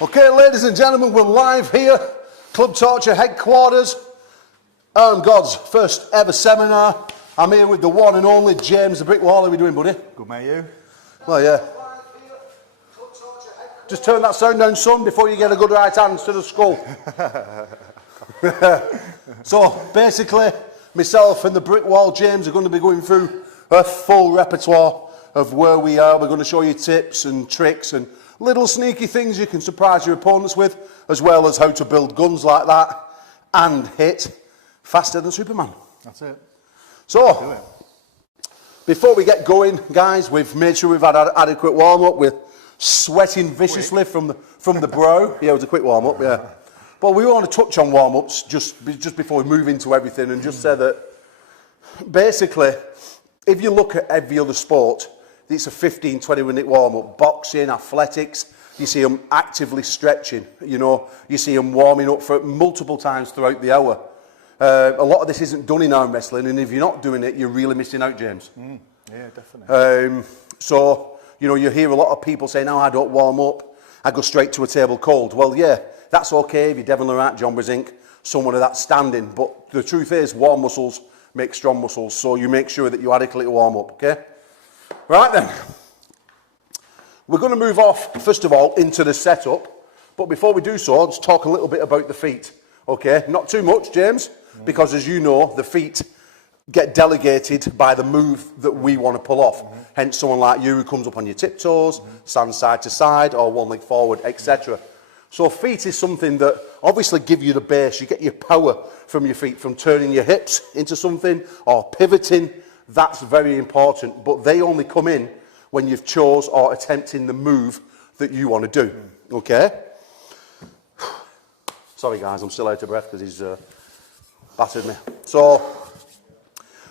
Okay, ladies and gentlemen, we're live here, Club Torture headquarters, Armgods first ever seminar. I'm here with the one and only James the Brick Wall. How are we doing, buddy? Good, mate, you? Oh, yeah. Just turn that sound down, son, before you get a good right hand to the skull. So, basically, myself and the Brick Wall James are going to be going through a full repertoire of where we are. We're going to show you tips and tricks and little sneaky things you can surprise your opponents with, as well as how to build guns like that and hit faster than Superman. That's it. So, before we get going, guys, we've made sure we've had adequate warm-up. We're sweating viciously from the brow. Yeah, it was a quick warm-up, yeah. But we want to touch on warm-ups just before we move into everything and just say that, basically, if you look at every other sport, it's a 15, 20-minute warm-up. Boxing, athletics, you see them actively stretching, you know. You see them warming up for multiple times throughout the hour. A lot of this isn't done in arm wrestling, and if you're not doing it, you're really missing out, James. Yeah, definitely. So, you know, you hear a lot of people say, no, I don't warm up, I go straight to a table cold. Well, yeah, that's okay if you're Devon Lorant, John Brezink, someone of that standing, but the truth is, warm muscles make strong muscles, so you make sure that you adequately warm up, okay? Right then, we're going to move off, first of all, into the setup, but before we do so, let's talk a little bit about the feet, okay? Not too much, James, because as you know, the feet get delegated by the move that we want to pull off. Hence, someone like you who comes up on your tiptoes, stands side to side, or one leg forward, etc. So feet is something that obviously give you the base. You get your power from your feet, from turning your hips into something, or pivoting. That's very important, but they only come in when you've chose or attempting the move that you want to do, okay? Sorry guys, I'm still out of breath because he's battered me. So,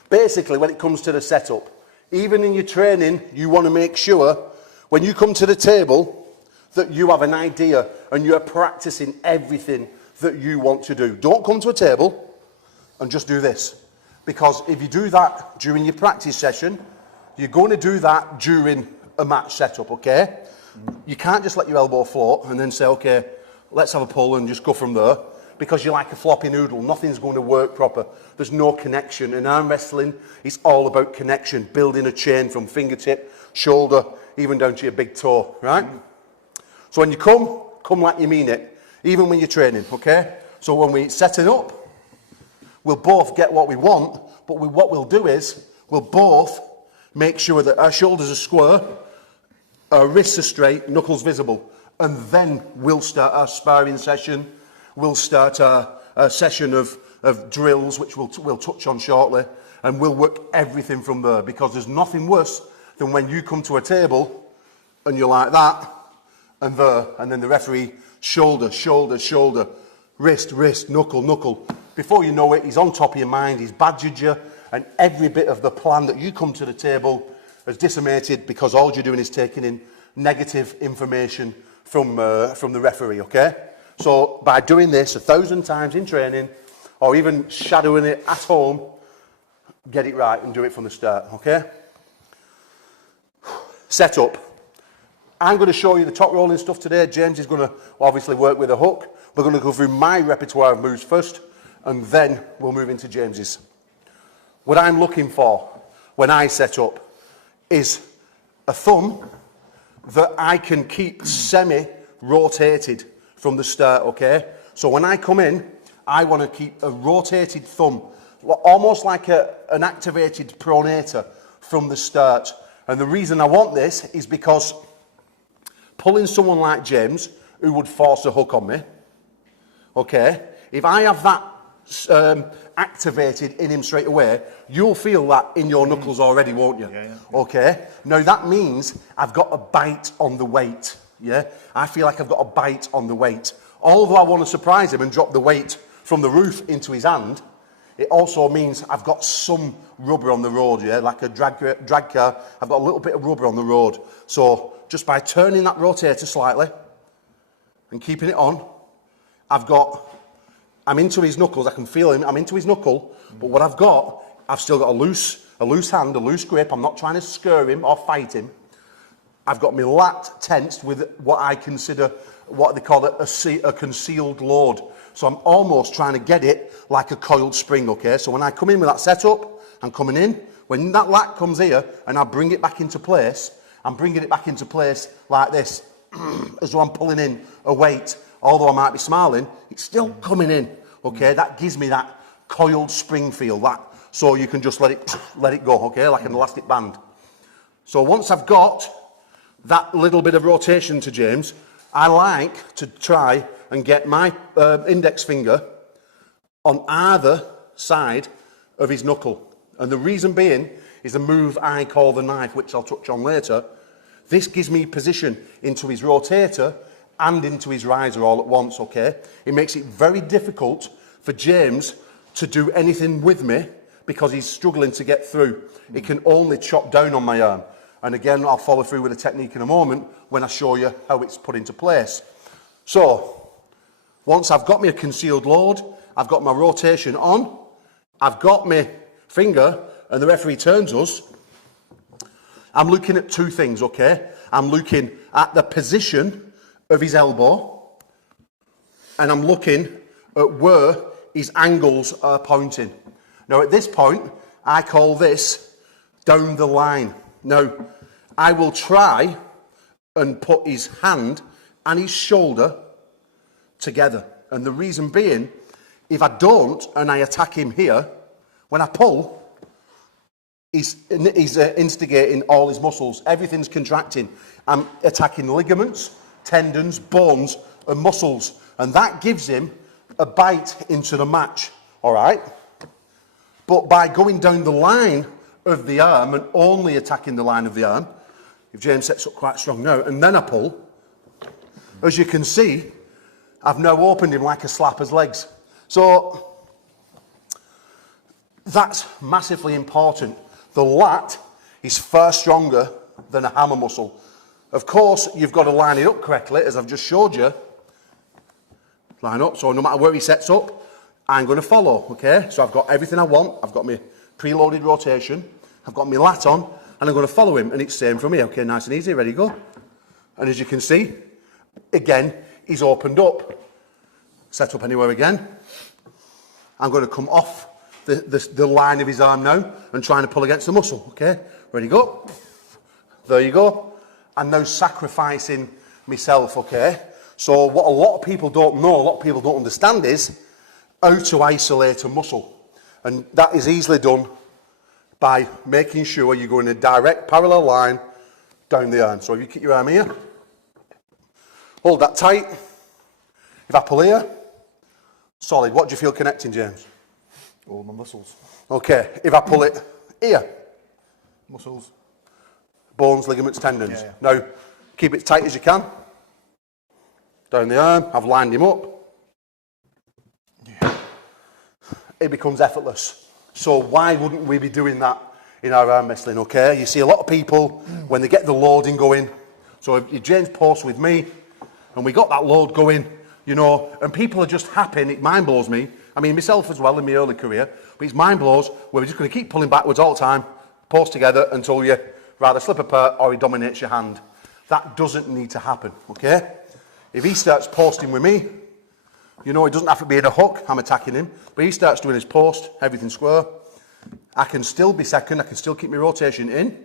basically when it comes to the setup, even in your training, you want to make sure when you come to the table that you have an idea and you're practicing everything that you want to do. Don't come to a table and just do this. Because if you do that during your practice session, you're going to do that during a match setup, okay? You can't just let your elbow float and then say, okay, let's have a pull and just go from there. Because you're like a floppy noodle, nothing's going to work proper. There's no connection. In arm wrestling, it's all about connection, building a chain from fingertip, shoulder, even down to your big toe, right? So when you come like you mean it, even when you're training, okay? So when we set it up, we'll both get what we want, but what we'll do is, we'll both make sure that our shoulders are square, our wrists are straight, knuckles visible, and then we'll start our sparring session, we'll start a session of drills, which we'll touch on shortly, and we'll work everything from there, because there's nothing worse than when you come to a table, and you're like that, and there, and then the referee, shoulder, shoulder, shoulder, wrist, wrist, knuckle, knuckle. Before you know it, he's on top of your mind, he's badgered you, and every bit of the plan that you come to the table has decimated because all you're doing is taking in negative information from the referee, okay? So by doing this 1,000 times in training, or even shadowing it at home, get it right and do it from the start, okay? Setup. I'm going to show you the top rolling stuff today. James is going to obviously work with a hook. We're going to go through my repertoire of moves first, and then we'll move into James's. What I'm looking for when I set up is a thumb that I can keep semi-rotated from the start, okay? So when I come in, I want to keep a rotated thumb, almost like an activated pronator from the start. And the reason I want this is because pulling someone like James, who would force a hook on me, okay, if I have that activated in him straight away, you'll feel that in your knuckles already, won't you? Yeah. Okay? Now that means I've got a bite on the weight, yeah? I feel like I've got a bite on the weight. Although I want to surprise him and drop the weight from the roof into his hand, it also means I've got some rubber on the road, yeah? Like a drag car, I've got a little bit of rubber on the road. So just by turning that rotator slightly and keeping it on, I'm into his knuckles, I can feel him, I'm into his knuckle, but what I've still got a loose hand, a loose grip, I'm not trying to scare him or fight him, I've got my lat tensed with what I consider, what they call a concealed load. So I'm almost trying to get it like a coiled spring, okay? So when I come in with that setup, I'm coming in. When that lat comes here and I bring it back into place, I'm bringing it back into place like this, as though I'm pulling in a weight. Although I might be smiling, it's still coming in, okay? That gives me that coiled spring feel, that. So you can just let it go, okay? Like an elastic band. So once I've got that little bit of rotation to James, I like to try and get my index finger on either side of his knuckle. And the reason being is a move I call the knife, which I'll touch on later. This gives me position into his rotator and into his riser all at once, okay? It makes it very difficult for James to do anything with me because he's struggling to get through. He can only chop down on my arm. And again, I'll follow through with the technique in a moment when I show you how it's put into place. So, once I've got my concealed load, I've got my rotation on, I've got my finger, and the referee turns us, I'm looking at two things, okay? I'm looking at the position of his elbow, and I'm looking at where his angles are pointing. Now, at this point, I call this down the line. Now, I will try and put his hand and his shoulder together. And the reason being, if I don't and I attack him here, when I pull, he's instigating all his muscles. Everything's contracting. I'm attacking ligaments, tendons, bones, and muscles. And that gives him a bite into the match, all right? But by going down the line of the arm and only attacking the line of the arm, if James sets up quite strong now, and then I pull, as you can see, I've now opened him like a slapper's legs. So that's massively important. The lat is far stronger than a hammer muscle. Of course, you've got to line it up correctly, as I've just showed you. Line up, so no matter where he sets up, I'm going to follow, okay? So I've got everything I want. I've got my preloaded rotation. I've got my lat on, and I'm going to follow him, and it's same for me. Okay, nice and easy, ready, go. And as you can see, again, he's opened up. Set up anywhere again. I'm going to come off the line of his arm now and trying to pull against the muscle, okay? Ready, go. There you go. I'm now sacrificing myself, okay? So what a lot of people don't know, a lot of people don't understand is how to isolate a muscle. And that is easily done by making sure you go in a direct parallel line down the arm. So if you keep your arm here, hold that tight. If I pull here, solid. What do you feel connecting, James? All my muscles. Okay, if I pull it here, Muscles. bones, ligaments, tendons. Yeah. Now, keep it tight as you can. Down the arm, I've lined him up. Yeah. It becomes effortless. So why wouldn't we be doing that in our arm wrestling, okay? You see a lot of people, when they get the loading going, so if James posts with me, and we got that load going, you know, and people are just happy, and it mind blows me. I mean, myself as well in my early career, but it's mind blows where we're just going to keep pulling backwards all the time, post together until you rather slip apart or he dominates your hand. That doesn't need to happen, okay? If he starts posting with me, you know, it doesn't have to be in a hook, I'm attacking him, but he starts doing his post, everything square. I can still be second, I can still keep my rotation in.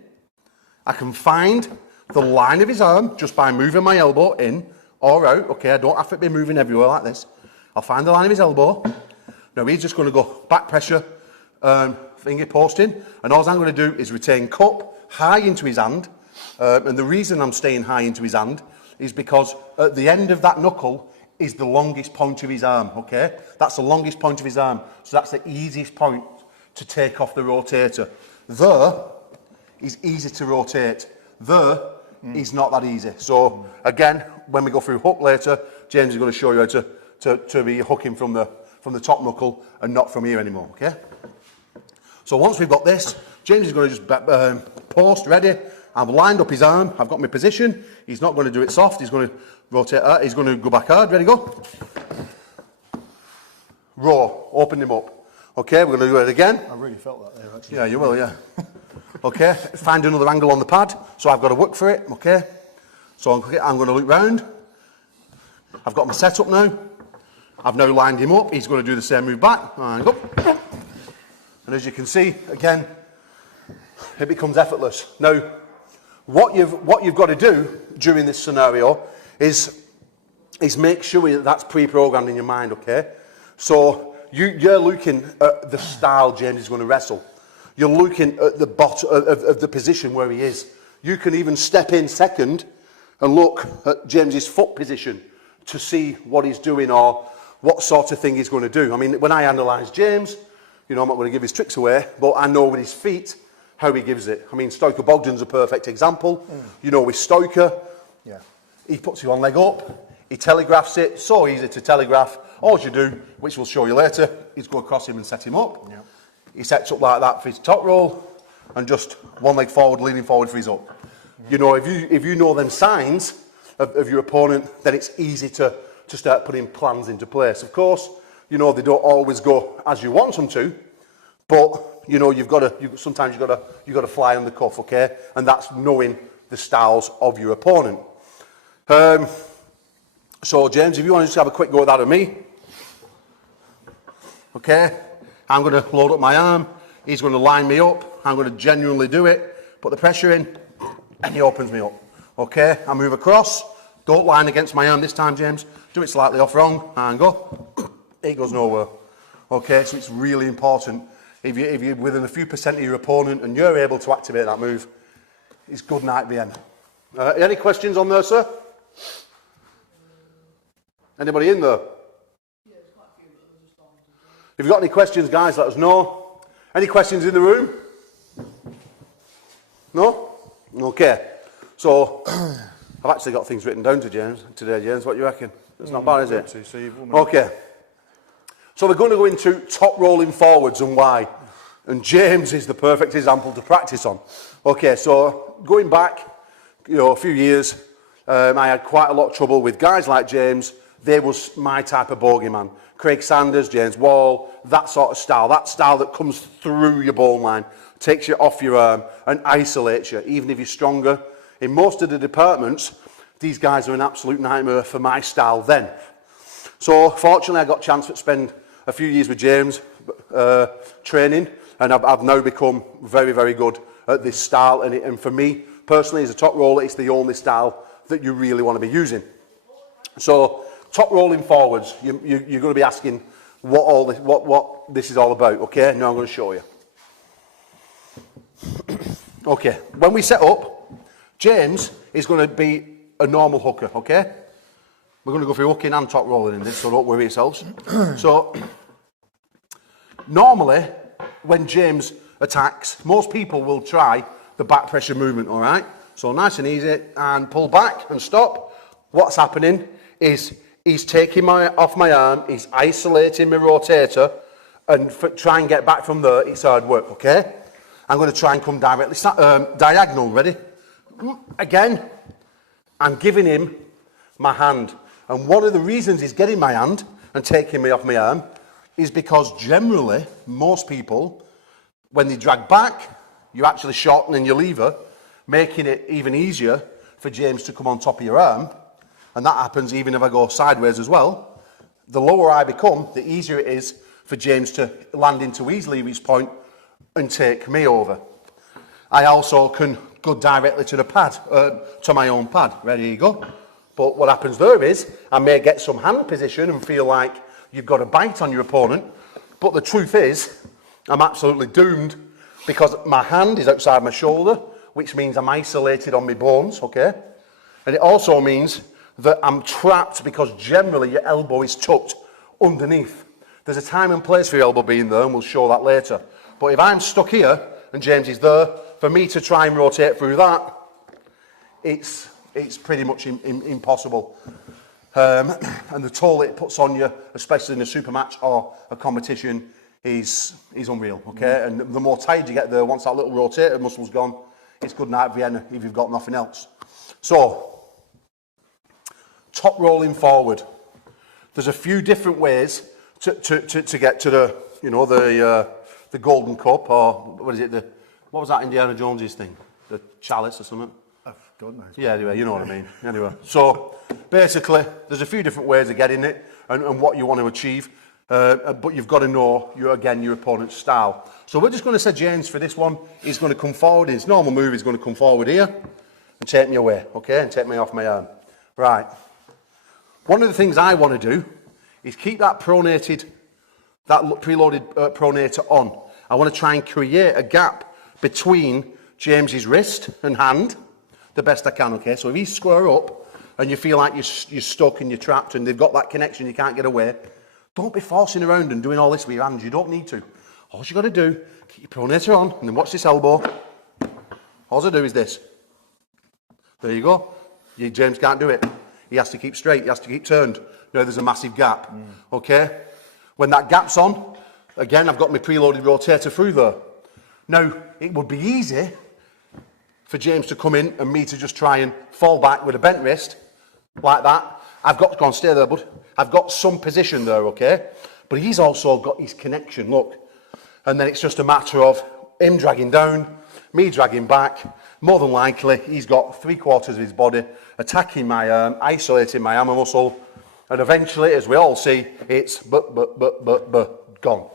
I can find the line of his arm just by moving my elbow in or out, okay? I don't have to be moving everywhere like this. I'll find the line of his elbow. Now he's just going to go back pressure, finger posting, and all I'm going to do is retain cup high into his hand. And the reason I'm staying high into his hand is because at the end of that knuckle is the longest point of his arm, okay? That's the longest point of his arm, so that's the easiest point to take off the rotator. There is easy to rotate. There is not that easy. So again, when we go through hook later, James is going to show you how to be hooking from the top knuckle and not from here anymore, okay? So once we've got this, James is going to just post, ready. I've lined up his arm, I've got my position. He's not going to do it soft, he's going to rotate, he's going to go back hard, ready, go. Row, open him up. Okay, we're going to do it again. I really felt that there, actually. Yeah, you will, yeah. Okay, find another angle on the pad, so I've got to work for it, okay? So I'm going to loop round. I've got my setup now. I've now lined him up. He's going to do the same move back. And up. And as you can see, again, it becomes effortless. Now, what you've got to do during this scenario is make sure that that's pre-programmed in your mind, okay? So you're looking at the style James is going to wrestle. You're looking at the bottom of the position where he is. You can even step in second and look at James's foot position to see what he's doing or what sort of thing he's going to do. I mean, when I analyse James, you know, I'm not going to give his tricks away, but I know with his feet how he gives it. I mean, Stoker Bogdan's a perfect example. You know, with Stoker, he puts you one leg up, he telegraphs it, so easy to telegraph. All you do, which we'll show you later, is go across him and set him up. Yeah. He sets up like that for his top roll, and just one leg forward, leaning forward for his up. Yeah. You know, if you know them signs of your opponent, then it's easy to start putting plans into place. Of course, you know, they don't always go as you want them to, but you know, sometimes you've got to fly on the cuff, okay? And that's knowing the styles of your opponent. So James, if you want to just have a quick go at that at me. Okay, I'm going to load up my arm, he's going to line me up, I'm going to genuinely do it, put the pressure in, and he opens me up. Okay, I move across, don't line against my arm this time, James, do it slightly off wrong, and go, it goes nowhere. Okay, so it's really important, if you're within a few percent of your opponent and you're able to activate that move, it's good night at the end. Any questions on there, sir? Anybody in there? If you've got any questions, guys, let us know. Any questions in the room? No? Okay. So, I've actually got things written down today, James. What do you reckon? It's not bad, is it? Okay. So we're going to go into top rolling forwards and why. And James is the perfect example to practice on. Okay, so going back, you know, a few years, I had quite a lot of trouble with guys like James. They was my type of bogeyman. Craig Sanders, James Wall, that sort of style. That style that comes through your ball line, takes you off your arm and isolates you, even if you're stronger. In most of the departments, these guys are an absolute nightmare for my style then. So fortunately I got a chance to spend a few years with James training, and I've now become very, very good at this style. And for me, personally, as a top roller, it's the only style that you really want to be using. So top rolling forwards, you're going to be asking what this is all about, okay? Now I'm going to show you. Okay, when we set up, James is going to be a normal hooker, okay? We're going to go for hooking and top rolling in this, so don't worry yourselves. So, normally, when James attacks, most people will try the back pressure movement, all right? So nice and easy, and pull back and stop. What's happening is he's taking off my arm, he's isolating my rotator, and try and get back from there, it's hard work, okay? I'm going to try and come directly, diagonal, ready? Again, I'm giving him my hand. And one of the reasons he's getting my hand and taking me off my arm is because generally, most people, when they drag back, you're actually shortening your lever, making it even easier for James to come on top of your arm. And that happens even if I go sideways as well. The lower I become, the easier it is for James to land into his leverage point and take me over. I also can go directly to the pad, to my own pad. Ready you go. But what happens there is, I may get some hand position and feel like you've got a bite on your opponent. But the truth is, I'm absolutely doomed because my hand is outside my shoulder, which means I'm isolated on my bones, okay? And it also means that I'm trapped because generally your elbow is tucked underneath. There's a time and place for your elbow being there, and we'll show that later. But if I'm stuck here and James is there, for me to try and rotate through that, it's pretty much impossible. And the toll it puts on you, especially in a super match or a competition, is unreal, okay? And the more tired you get there, once that little rotator muscle's gone, it's good night Vienna if you've got nothing else. So, top rolling forward. There's a few different ways to get to the, you know, the golden cup, or what is it, What was that Indiana Jones's thing? The chalice or something? Oh, God knows. Yeah, anyway, you know what I mean. Anyway, so basically, there's a few different ways of getting it and what you want to achieve, but you've got to know, your opponent's style. So we're just going to say James for this one, he's going to come forward. His normal move is going to come forward here and take me away, okay, and take me off my arm. Right. One of the things I want to do is keep that preloaded pronator on. I want to try and create a gap between James's wrist and hand the best I can, okay? So if he's square up and you feel like you're stuck and you're trapped and they've got that connection, you can't get away, don't be forcing around and doing all this with your hands. You don't need to. All you got to do, keep your pronator on and then watch this elbow. All I do is this. There you go. James can't do it. He has to keep straight. He has to keep turned. Now there's a massive gap, okay? When that gap's on, again, I've got my preloaded rotator through there. Now, it would be easy for James to come in and me to just try and fall back with a bent wrist, like that. I've got to go and stay there, bud. I've got some position there, okay? But he's also got his connection, look. And then it's just a matter of him dragging down, me dragging back. More than likely, he's got 3/4 of his body attacking my arm, isolating my hammer muscle, and eventually, as we all see, it's gone.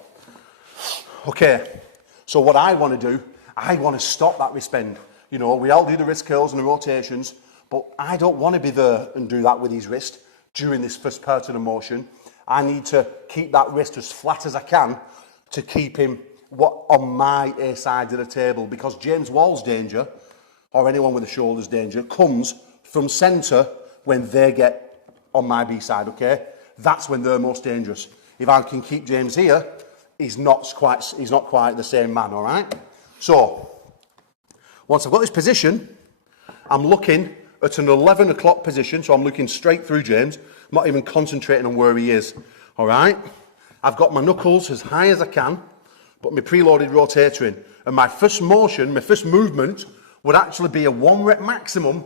Okay, so what I want to do, I want to stop that wrist bend. You know, we all do the wrist curls and the rotations, but I don't want to be there and do that with his wrist during this first part of the motion. I need to keep that wrist as flat as I can to keep him on my A side of the table, because James Wall's danger, or anyone with a shoulder's danger, comes from centre when they get on my B side, okay? That's when they're most dangerous. If I can keep James here, he's not quite the same man, all right? So, once I've got this position, I'm looking at an 11 o'clock position, so I'm looking straight through James. I'm not even concentrating on where he is, all right? I've got my knuckles as high as I can, but my preloaded rotator in. And my first motion, my first movement, would actually be a 1 rep maximum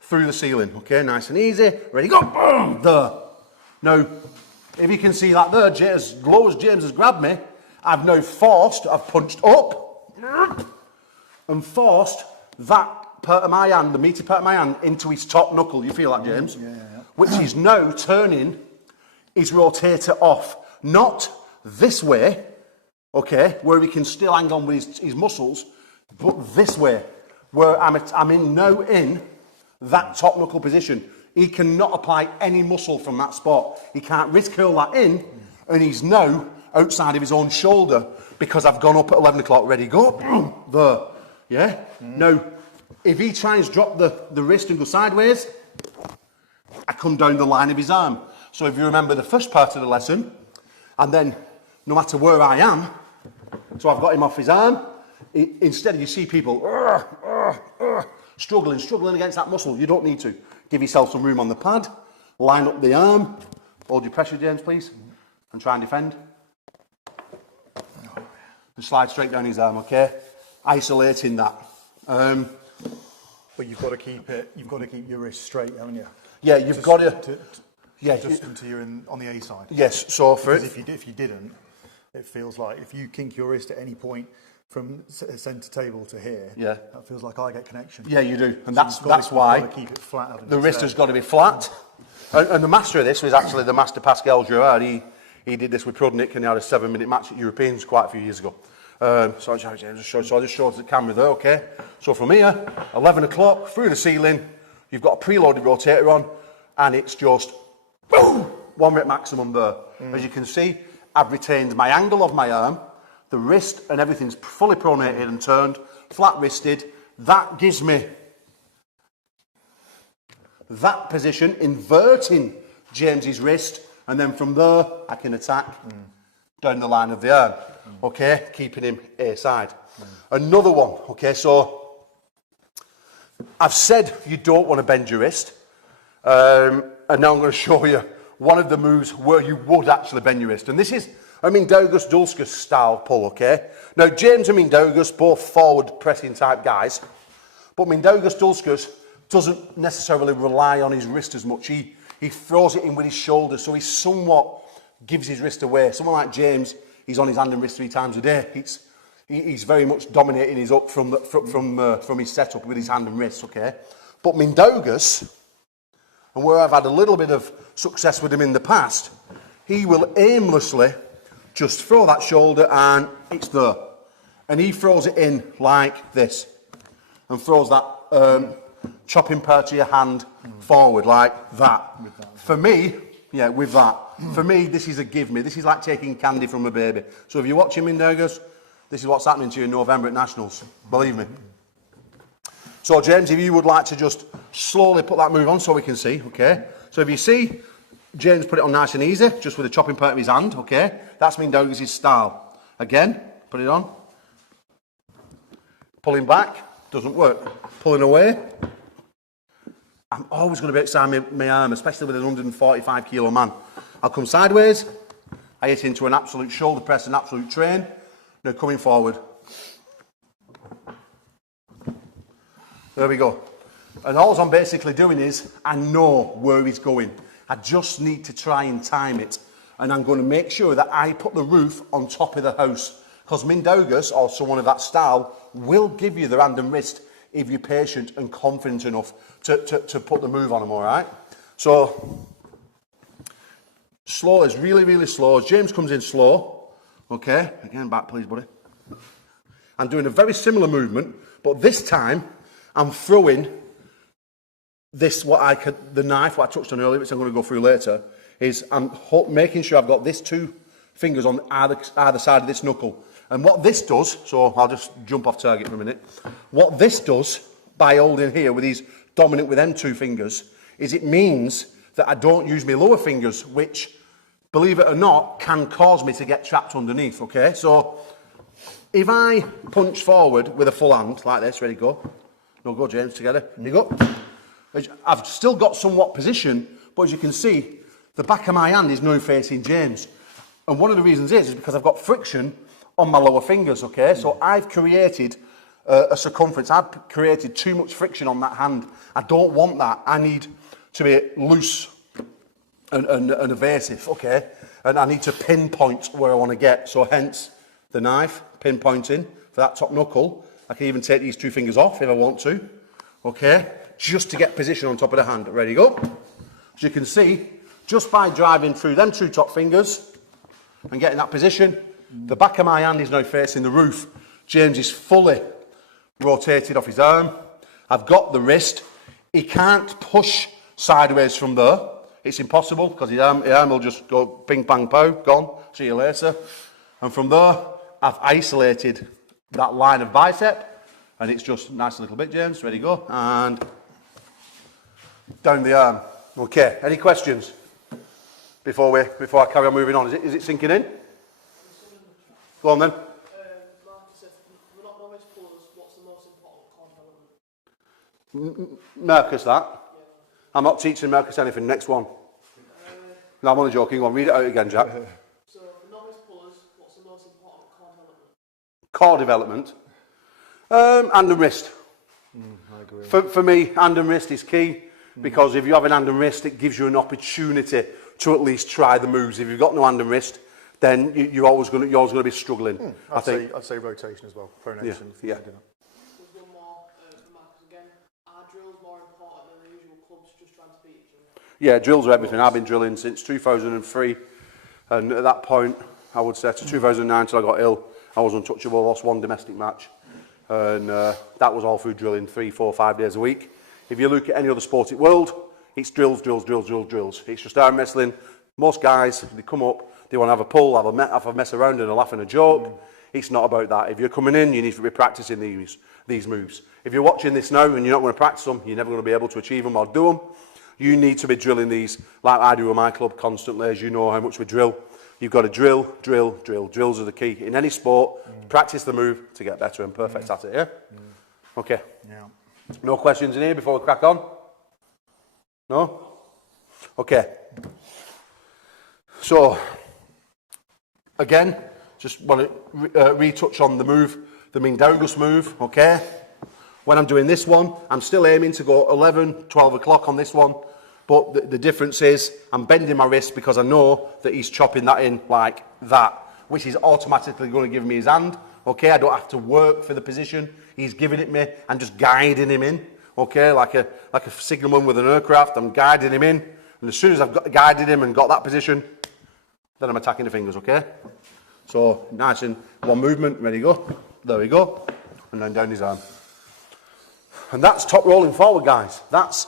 through the ceiling. Okay, nice and easy. Ready, go, boom, there. Now, if you can see that there, as low as James has grabbed me, I've punched up and forced that part of my hand, the meaty part of my hand, into his top knuckle. You feel that, James? Yeah. Which is now turning his rotator off. Not this way, okay, where he can still hang on with his muscles, but this way, where I'm now in that top knuckle position. He cannot apply any muscle from that spot. He can't wrist curl that in, and he's now outside of his own shoulder because I've gone up at 11 o'clock, ready, go, there, yeah? Now, if he tries to drop the wrist and go sideways, I come down the line of his arm. So if you remember the first part of the lesson, and then no matter where I am, so I've got him off his arm, instead you see people struggling against that muscle. You don't need to. Give yourself some room on the pad, line up the arm, hold your pressure, James, please, and try and defend. And slide straight down his arm, okay? Isolating that. But you've got to keep your wrist straight, haven't you? Yeah, you've got to. Yeah, just until you're on the A side. Yes. So for if you didn't, it feels like if you kink your wrist at any point from centre table to here, yeah, that feels like I get connection. Yeah, you do, and so that's why you've got to keep it flat. The wrist has got to be flat. And the master of this was actually the master Pascal Girard. He did this with Prudnik, and he had a 7-minute match at Europeans quite a few years ago. So I just showed the camera there, okay? So from here, 11 o'clock, through the ceiling, you've got a preloaded rotator on, and it's just, boom, 1 rep maximum there. As you can see, I've retained my angle of my arm, the wrist and everything's fully pronated and turned, flat wristed. That gives me that position, inverting James's wrist, and then from there, I can attack down the line of the arm. Okay, keeping him A side. Another one, okay, so I've said you don't want to bend your wrist, and now I'm going to show you one of the moves where you would actually bend your wrist. And this is Mindaugas Dulskas style pull, okay? Now, James and Mindaugas, both forward pressing type guys, but Mindaugas Dulskas doesn't necessarily rely on his wrist as much. He throws it in with his shoulder, so he somewhat gives his wrist away. Someone like James, he's on his hand and wrist 3 times a day. He's very much dominating his up from his setup with his hand and wrist, okay? But Mindaugas, and where I've had a little bit of success with him in the past, he will aimlessly just throw that shoulder and it's there. And he throws it in like this and throws that chopping part of your hand forward like that. For me, yeah, with that. For me, this is a give me. This is like taking candy from a baby. So if you're watching Mindaugas, this is what's happening to you in November at Nationals. Believe me. So James, if you would like to just slowly put that move on so we can see, okay? So if you see, James put it on nice and easy, just with the chopping part of his hand, okay? That's Mindaugas' style. Again, put it on. Pulling back, doesn't work. Pulling away. I'm always going to be outside my arm, especially with an 145 kilo man. I'll come sideways, I hit into an absolute shoulder press, an absolute train. Now coming forward. There we go. And all I'm basically doing is, I know where he's going. I just need to try and time it. And I'm going to make sure that I put the roof on top of the house. Because Mindaugas, or someone of that style, will give you the hand and wrist if you're patient and confident enough to put the move on them, all right? So, slow is really, really slow. As James comes in slow, okay? Again, back please, buddy. I'm doing a very similar movement, but this time, I'm throwing this, the knife, what I touched on earlier, which I'm going to go through later, is I'm making sure I've got these two fingers on either side of this knuckle. And what this does, so I'll just jump off target for a minute. What this does, by holding here with these dominant with them two fingers, is it means that I don't use my lower fingers, which, believe it or not, can cause me to get trapped underneath, okay? So, if I punch forward with a full hand, like this, ready, go. No, go, James, together. Here you go. I've still got somewhat position, but as you can see, the back of my hand is now facing James. And one of the reasons is because I've got friction on my lower fingers, okay? So I've created a circumference. I've created too much friction on that hand. I don't want that. I need to be loose and evasive, okay? And I need to pinpoint where I want to get. So hence the knife, pinpointing for that top knuckle. I can even take these two fingers off if I want to, okay? Just to get position on top of the hand. Ready, go. As you can see, just by driving through them two top fingers and getting that position, the back of my hand is now facing the roof. James is fully rotated off his arm. I've got the wrist. He can't push sideways from there. It's impossible because his arm will just go ping, pang, pow, gone. See you later. And from there, I've isolated that line of bicep. And it's just a nice little bit, James. Ready, go. And down the arm. Okay, any questions before I carry on moving on? Is it sinking in? Go on then. Marcus, if we're not novice pullers, what's the most important core development? Marcus, that? Yeah. I'm not teaching Marcus anything. Next one. No, I'm only joking. Go on, read it out again, Jack. So, for novice pullers, what's the most important Core core development? development. Hand and wrist. I agree. For me, hand and wrist is key because if you have an hand and wrist, it gives you an opportunity to at least try the moves. If you've got no hand and wrist, then you're always going to be struggling. I'd say rotation as well. Pronation. Yeah. There's one more for Marcus again. Are drills more important than the usual clubs just trying to beat each other? Yeah, drills are everything. I've been drilling since 2003, and at that point, I would say to 2009 till I got ill, I was untouchable. Lost one domestic match, and that was all through drilling 3, 4, 5 days a week. If you look at any other sport in the world, it's drills, drills, drills, drills, drills. It's just arm wrestling. Most guys, they come up, they want to have a pull, have a mess around and a laugh and a joke. It's not about that. If you're coming in, you need to be practicing these moves. If you're watching this now and you're not going to practice them, you're never going to be able to achieve them or do them. You need to be drilling these like I do with my club constantly, as you know how much we drill. You've got to drill, drill, drill. Drills are the key. In any sport, practice the move to get better and perfect at it, yeah? Okay. Yeah. No questions in here before we crack on? No? Okay. So, again, just want to retouch on the move, the Mindaugas move, okay? When I'm doing this one, I'm still aiming to go 11, 12 o'clock on this one, but the difference is I'm bending my wrist because I know that he's chopping that in like that, which is automatically going to give me his hand, Okay, I don't have to work for the position. He's giving it me. I'm just guiding him in. Okay, like a signalman with an aircraft. I'm guiding him in. And as soon as I've guided him and got that position, then I'm attacking the fingers, okay? So, nice and one movement, ready, go. There we go. And then down his arm. And that's top rolling forward, guys. That's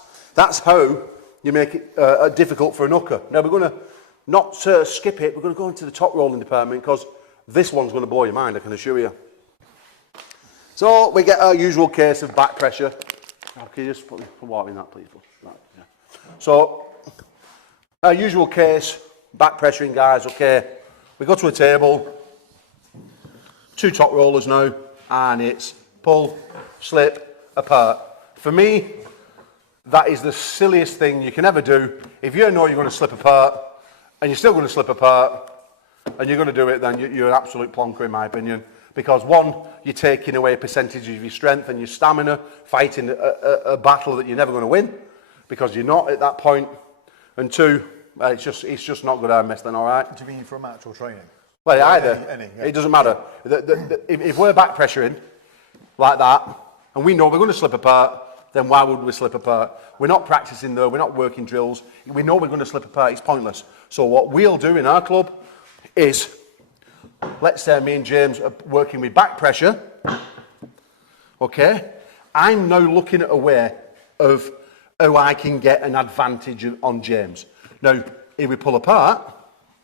how you make it difficult for a hooker. Now, we're going to not skip it. We're going to go into the top rolling department because this one's going to blow your mind, I can assure you. So, we get our usual case of back pressure. Can you just put water in that, please? Right, yeah. So, our usual case, back pressuring, guys, okay. We go to a table, 2 top rollers now, and it's pull, slip, apart. For me, that is the silliest thing you can ever do. If you know you're going to slip apart, and you're still going to slip apart, and you're going to do it, then you're an absolute plonker, in my opinion. Because one, you're taking away a percentage of your strength and your stamina, fighting a battle that you're never going to win, because you're not at that point. And 2, it's just not good arm wrestling, all right? Do you mean for a match or training? Well, either. Yeah. It doesn't matter. If we're back pressuring like that, and we know we're going to slip apart, then why would we slip apart? We're not practicing though, we're not working drills. We know we're going to slip apart, it's pointless. So what we'll do in our club is, let's say me and James are working with back pressure, okay? I'm now looking at a way of how I can get an advantage on James. Now, if we pull apart,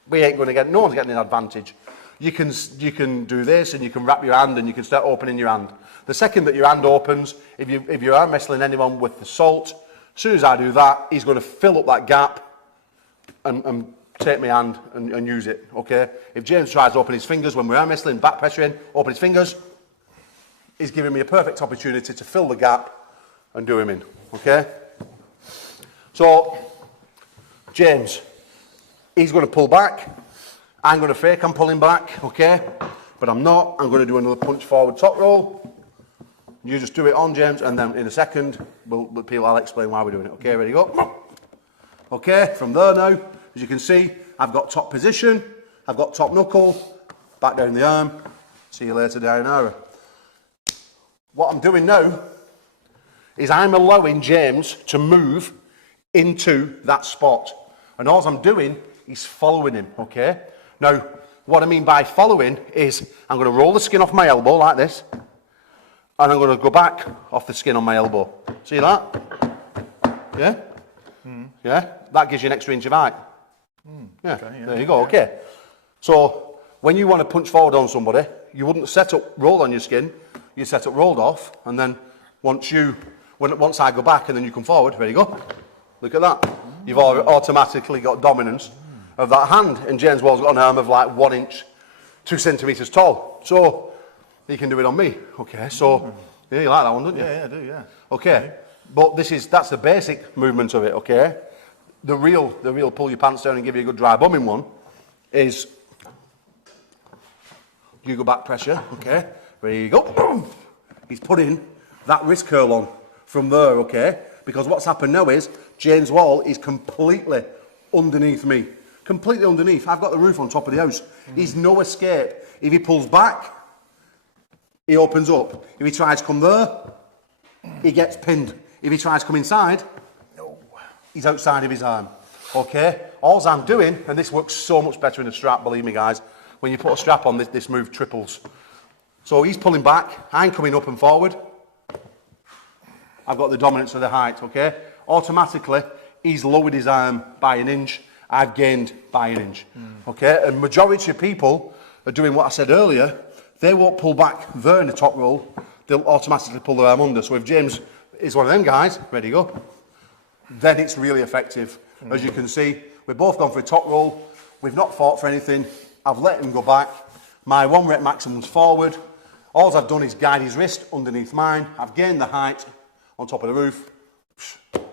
we ain't going to get, no one's getting an advantage. You can do this and you can wrap your hand and you can start opening your hand. The second that your hand opens, if you arm wrestling anyone with the salt, as soon as I do that, he's going to fill up that gap and take my hand and use it, okay? If James tries to open his fingers when we're arm wrestling, back pressuring, open his fingers, he's giving me a perfect opportunity to fill the gap and do him in, okay? So, James, he's going to pull back. I'm going to fake I'm pulling back, okay? But I'm not. I'm going to do another punch forward top roll. You just do it on, James, and then in a second, I'll explain why we're doing it. Okay, ready, go. Okay, from there now, as you can see, I've got top position, I've got top knuckle, back down the arm. See you later, Dayanara. What I'm doing now is I'm allowing James to move into that spot. And all I'm doing is following him, okay? Now, what I mean by following is I'm going to roll the skin off my elbow like this, and I'm going to go back off the skin on my elbow. See that? Yeah? Yeah? That gives you an extra inch of height. Yeah, okay, yeah, there you go, okay. So, when you want to punch forward on somebody, you wouldn't set up roll on your skin, you set up rolled off, and then once I go back and then you come forward, ready, go. Look at that. You've automatically got dominance of that hand. And James Wall's got an arm of like 1 inch, 2 centimetres tall. So he can do it on me. Okay, so yeah, you like that one, don't you? Yeah, I do, yeah. Okay, but that's the basic movement of it, okay? The real pull your pants down and give you a good dry bumming one is you go back pressure, okay? There you go. He's putting that wrist curl on from there, okay? Because what's happened now is James Wall is completely underneath me. Completely underneath. I've got the roof on top of the house. He's no escape. If he pulls back, he opens up. If he tries to come there, he gets pinned. If he tries to come inside, he's outside of his arm. Okay? All I'm doing, and this works so much better in a strap, believe me guys, when you put a strap on, this move triples. So he's pulling back, I'm coming up and forward. I've got the dominance of the height, okay? Automatically, he's lowered his arm by 1 inch, I've gained by 1 inch, okay? And majority of people are doing what I said earlier, they won't pull back there in the top roll, they'll automatically pull their arm under. So if James is one of them guys, ready, go, then it's really effective. As you can see, we've both gone for a top roll, we've not fought for anything, I've let him go back, my 1 rep maximum's forward, all I've done is guide his wrist underneath mine, I've gained the height, on top of the roof.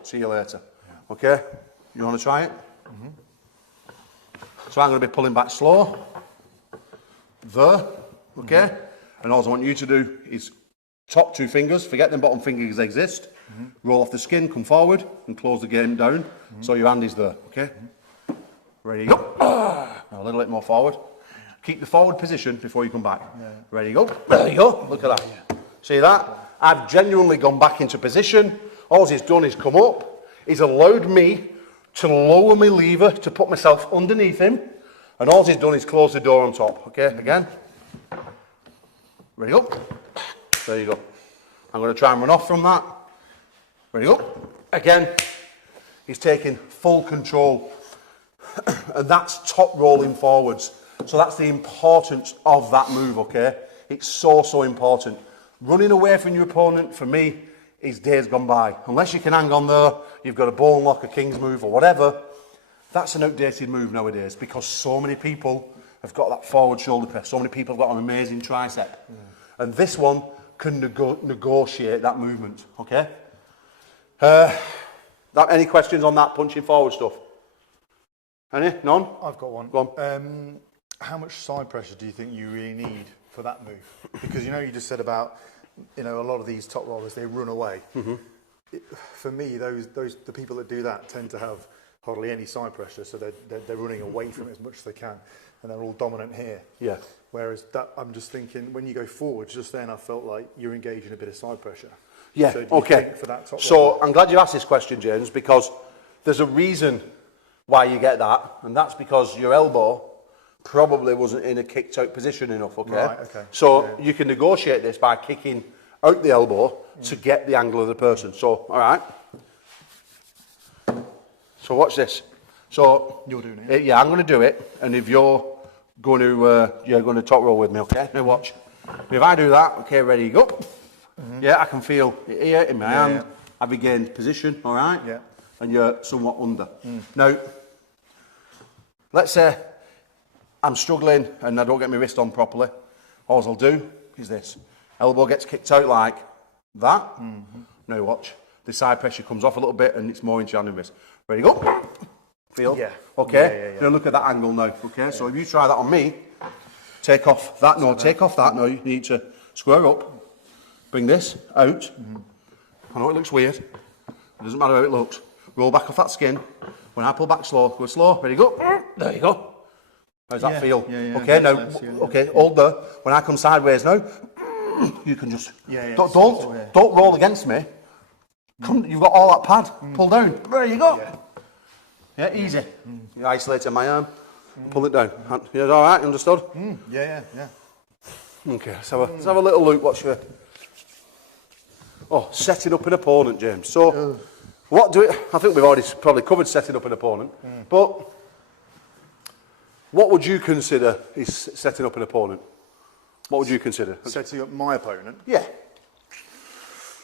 See you later. Okay? You want to try it? So I'm going to be pulling back slow. There. Okay? And all I want you to do is top 2 fingers. Forget them bottom fingers exist. Roll off the skin, come forward, and close the game down. So your hand is there. Okay? Ready? Go. Now a little bit more forward. Keep the forward position before you come back. Ready, go. There you go. Look at that. See that? I've genuinely gone back into position. All he's done is come up. He's allowed me to lower my lever to put myself underneath him. And all he's done is close the door on top. Okay, again. Ready, go. There you go. I'm going to try and run off from that. Ready, go. Again. He's taking full control. And that's top rolling forwards. So that's the importance of that move, okay? It's so, so important. Running away from your opponent, for me, is days gone by. Unless you can hang on there, you've got a ball lock, a king's move or whatever, that's an outdated move nowadays because so many people have got that forward shoulder press. So many people have got an amazing tricep. And this one can negotiate that movement, okay? Any questions on that punching forward stuff? Any? None? I've got one. Go on. How much side pressure do you think you really need for that move? Because you just said about, a lot of these top rollers, they run away. For me, the people that do that tend to have hardly any side pressure, so they're running away from it as much as they can, and they're all dominant here. Yeah. Whereas I'm just thinking, when you go forward, just then I felt like you're engaging a bit of side pressure. Yeah, so do you think for that top so roller? I'm glad you asked this question, James, because there's a reason why you get that, and that's because your elbow probably wasn't in a kicked out position enough, okay? Right, okay. So you can negotiate this by kicking out the elbow to get the angle of the person. So, all right. So watch this. So you're doing it. Yeah, I'm going to do it, and if you're going to top roll with me, okay? Now watch. If I do that, okay, ready, go. Yeah, I can feel it here in my hand. Yeah. I've regained position, all right? Yeah. And you're somewhat under. Now, let's say I'm struggling and I don't get my wrist on properly. All I'll do is this. Elbow gets kicked out like that. Now watch. The side pressure comes off a little bit and it's more into your hand and wrist. Ready, go. Feel? Yeah. Okay? Yeah. Now look at that angle now, okay? So if you try that on me, take off that. No, take off that. No, you need to square up. Bring this out. I know it looks weird. It doesn't matter how it looks. Roll back off that skin. When I pull back slow, go slow. Ready, go. There you go. How's that feel? Yeah. Okay, now, Nice, yeah. okay, hold there. When I come sideways now, you can just, Yeah, don't roll against me. Come, you've got all that pad. Pull down. There you go. Yeah, easy. You isolate my arm. Pull it down. Yeah, all right, understood? Yeah. Okay, let's have a little look. What's your... Oh, setting up an opponent, James. So, I think we've already probably covered setting up an opponent, but what would you consider is setting up an opponent? What would you consider? Setting up my opponent? Yeah.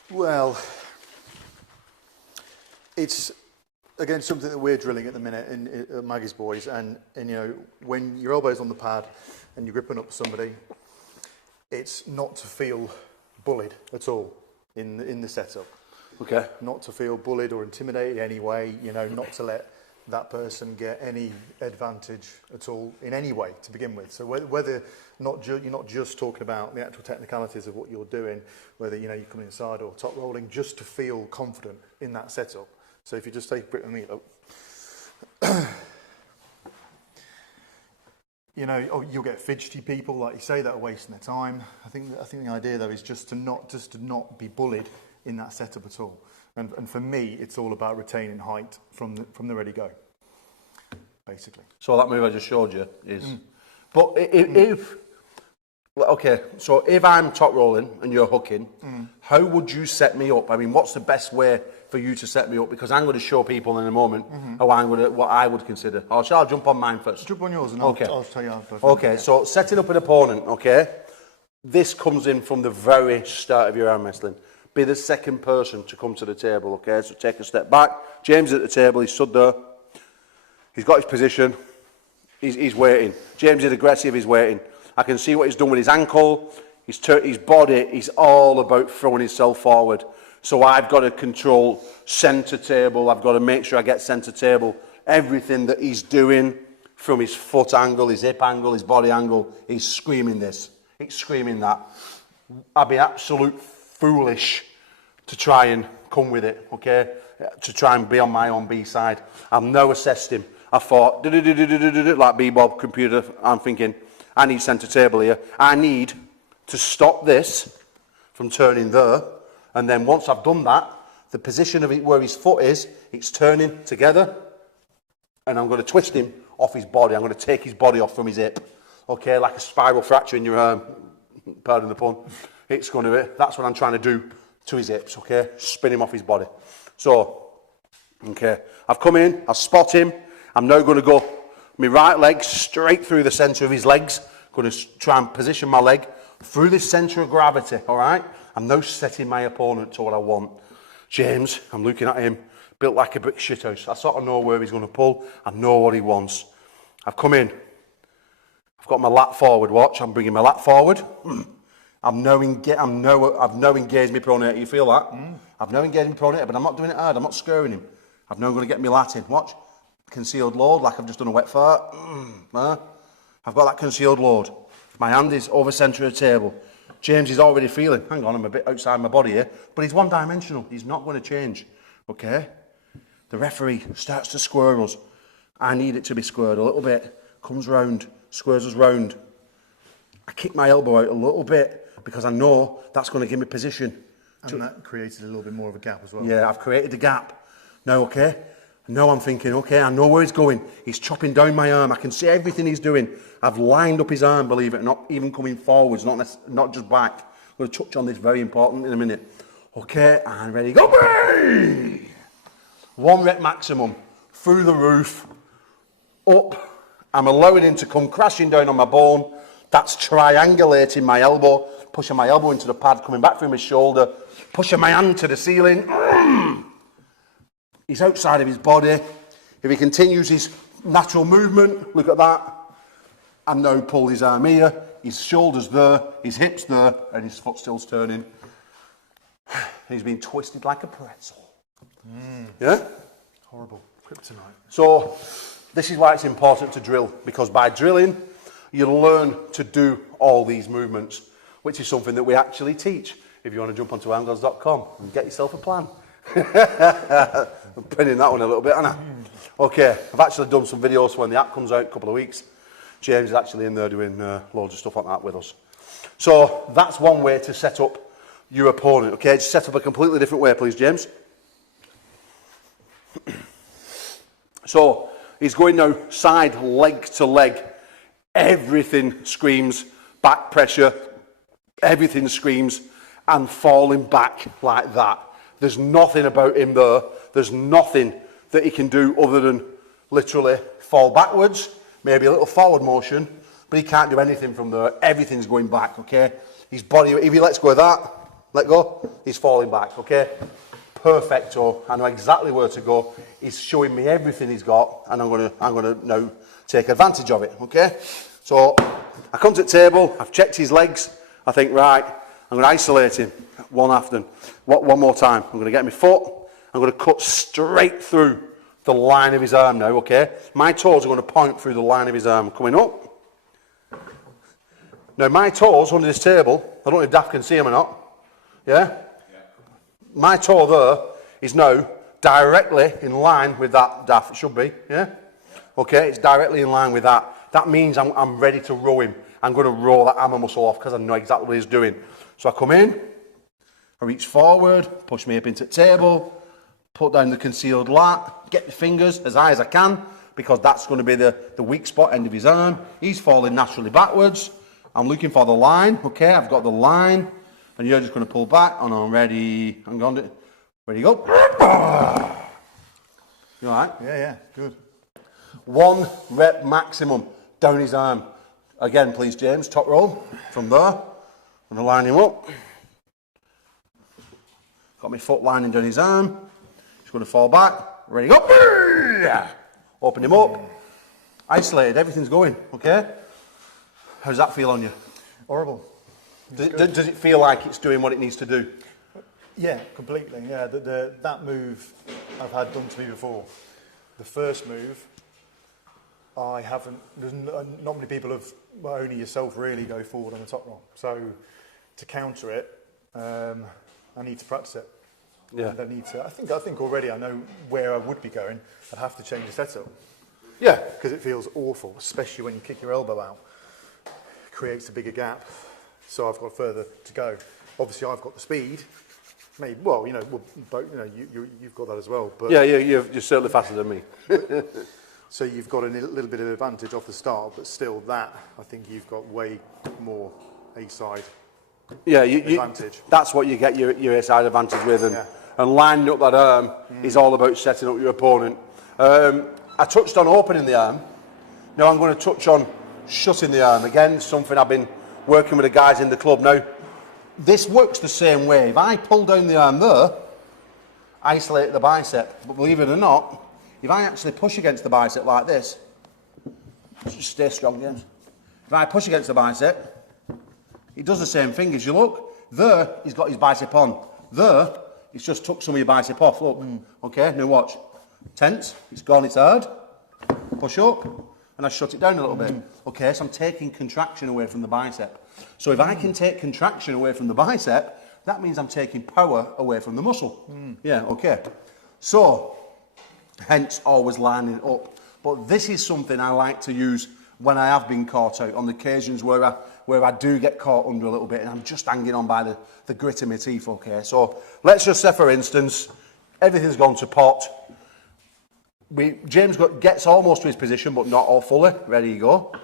Well, it's, again, something that we're drilling at the minute in Maggie's boys, and when your elbow's on the pad and you're gripping up somebody, it's not to feel bullied at all in the setup. Okay. Not to feel bullied or intimidated in any way, not to let that person get any advantage at all in any way to begin with. So whether you're not just talking about the actual technicalities of what you're doing, whether you're coming inside or top rolling, just to feel confident in that setup. So if you just take a grip with me, you'll get fidgety people, like you say, that are wasting their time. I think the idea though is just to not be bullied in that setup at all. And for me, it's all about retaining height from the ready go, basically. So that move I just showed you is... But if... Okay, so if I'm top rolling and you're hooking, how would you set me up? I mean, what's the best way for you to set me up? Because I'm going to show people in a moment what I would consider. Or shall I jump on mine first? Jump on yours and Okay. I'll tell you how to... Okay, so setting up an opponent, okay? This comes in from the very start of your arm wrestling. Be the second person to come to the table, okay? So take a step back. James is at the table, he's stood there. He's got his position. He's waiting. James is aggressive, he's waiting. I can see what he's done with his ankle, his body. He's all about throwing himself forward. So I've got to control centre table. I've got to make sure I get centre table. Everything that he's doing, from his foot angle, his hip angle, his body angle, he's screaming this. He's screaming that. I'd be absolute foolish to try and come with it, okay? To try and be on my own B side. I've now assessed him. I thought, like Bebop computer, I'm thinking, I need centre table here. I need to stop this from turning there. And then once I've done that, the position of it where his foot is, it's turning together. And I'm going to twist him off his body. I'm going to take his body off from his hip. Okay, like a spiral fracture in your arm. Pardon the pun. It's going to be, that's what I'm trying to do to his hips, okay? Spin him off his body. So, okay, I've come in, I've spot him. I'm now going to go my right leg straight through the centre of his legs. Going to try and position my leg through this centre of gravity, all right? I'm now setting my opponent to what I want. James, I'm looking at him, built like a brick shithouse. I sort of know where he's going to pull. I know what he wants. I've come in. I've got my lat forward, watch. I'm bringing my lat forward. I've now engaged my pronator. You feel that? I've now engaged my pronator, but I'm not doing it hard. I'm not scurrying him. I've now going to get my lat in. Watch. Concealed load, like I've just done a wet fart. I've got that concealed load. My hand is over centre of the table. James is already feeling, hang on, I'm a bit outside my body here, but he's one-dimensional. He's not going to change, okay? The referee starts to square us. I need it to be squared a little bit. Comes round, squares us round. I kick my elbow out a little bit because I know that's going to give me position. And that created a little bit more of a gap as well. Yeah, I've created a gap. Now, okay? Now I'm thinking, okay, I know where he's going. He's chopping down my arm. I can see everything he's doing. I've lined up his arm, believe it, not even coming forwards, not just back. I'm going to touch on this, very important, in a minute. Okay, and ready, go. Bang! 1 rep maximum, through the roof, up. I'm allowing him to come crashing down on my bone. That's triangulating my elbow, pushing my elbow into the pad, coming back from his shoulder, pushing my hand to the ceiling. He's outside of his body. If he continues his natural movement, look at that. I'm now pulled his arm here, his shoulders there, his hips there, and his foot still's turning. He's been twisted like a pretzel. Yeah? Horrible. Kryptonite. So, this is why it's important to drill, because by drilling, you learn to do all these movements, which is something that we actually teach. If you want to jump onto Armgods.com and get yourself a plan. I'm pinning that one a little bit, aren't I? Okay, I've actually done some videos for when the app comes out in a couple of weeks. James is actually in there doing loads of stuff like that with us. So that's one way to set up your opponent. Okay, just set up a completely different way, please, James. So he's going now side, leg to leg. Everything screams back pressure. Everything screams and falling back like that. There's nothing about him there. There's nothing that he can do other than literally fall backwards, maybe a little forward motion, but he can't do anything from there. Everything's going back, okay? His body, if he lets go of that, let go, he's falling back, okay? Perfecto. I know exactly where to go. He's showing me everything he's got, and I'm gonna now take advantage of it, okay? So I come to the table, I've checked his legs, I think, right, I'm gonna isolate him one after. One more time. I'm going to get my foot. I'm going to cut straight through the line of his arm now, okay? My toes are going to point through the line of his arm. Coming up. Now, my toes under this table, I don't know if Daft can see them or not. Yeah? My toe there is now directly in line with that, Daft. It should be, yeah? Okay, it's directly in line with that. That means I'm ready to row him. I'm going to roll that hammer muscle off because I know exactly what he's doing. So I come in. I reach forward, push my hip into the table, put down the concealed lat, get the fingers as high as I can, because that's going to be the weak spot, end of his arm. He's falling naturally backwards. I'm looking for the line, okay, I've got the line, and you're just going to pull back, and I'm ready. Hang on, ready, go. You all right? Yeah, good. 1 rep maximum, down his arm. Again, please, James, top roll, from there. I'm going to line him up. Got my foot lining down his arm. He's going to fall back. Ready, go. Open him up. Isolated, everything's going, okay? How does that feel on you? Horrible. Does it feel like it's doing what it needs to do? Yeah, completely. Yeah, that move I've had done to me before. The first move, I haven't. Not many people have. Well, only yourself really go forward on the top roll. So to counter it, I need to practice it. Yeah. And I need to. I think already I know where I would be going. I'd have to change the setup. Yeah. Because it feels awful, especially when you kick your elbow out. creates a bigger gap, so I've got further to go. Obviously, I've got the speed. Maybe, well, you know, you've got that as well. But yeah, you're certainly faster than me. so you've got a little bit of advantage off the start, but still, that I think you've got way more A-side. Yeah, advantage. That's what you get your A-side advantage with, and lining up that arm is all about setting up your opponent. I touched on opening the arm. Now I'm going to touch on shutting the arm. Again, something I've been working with the guys in the club now. This works the same way. If I pull down the arm there, isolate the bicep. But believe it or not, if I actually push against the bicep like this, just stay strong, James. If I push against the bicep, it does the same thing. As you look, there, he's got his bicep on. There, he's just took some of your bicep off, look. Okay, now watch. Tense, it's gone, it's hard. Push up, and I shut it down a little bit. Okay, so I'm taking contraction away from the bicep. So if I can take contraction away from the bicep, that means I'm taking power away from the muscle. Yeah, okay. So, hence always lining up. But this is something I like to use when I have been caught out, on the occasions where I do get caught under a little bit and I'm just hanging on by the grit of my teeth, okay? So, let's just say, for instance, everything's gone to pot. James gets almost to his position, but not all fully. Ready you go.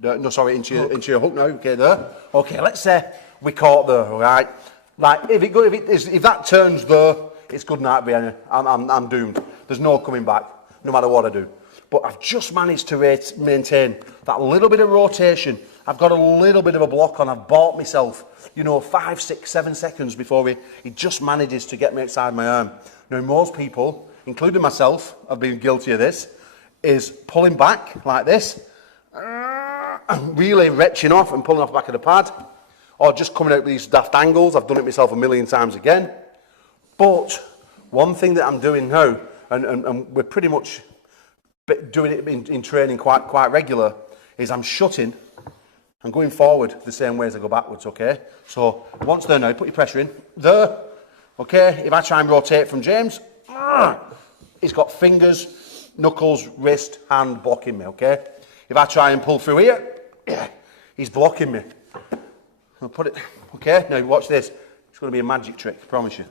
No, sorry, into your hook now. Okay, there. Okay, let's say we caught there, all right? Like, if that turns there, it's good night, Brianna. I'm doomed. There's no coming back, no matter what I do. But I've just managed to maintain that little bit of rotation. I've got a little bit of a block on. I've bought myself, 5, 6, 7 seconds before he just manages to get me outside my arm. Now, most people, including myself, I've been guilty of this, is pulling back like this, really retching off and pulling off the back of the pad, or just coming out with these daft angles. I've done it myself a million times again. But one thing that I'm doing now, and we're pretty much doing it in training quite regular, is I'm shutting and going forward the same way as I go backwards, okay? So once there now, put your pressure in. There, okay? If I try and rotate from James, he's got fingers, knuckles, wrist, hand blocking me, okay? If I try and pull through here, he's blocking me. I'll put it, okay? Now watch this. It's going to be a magic trick, I promise you.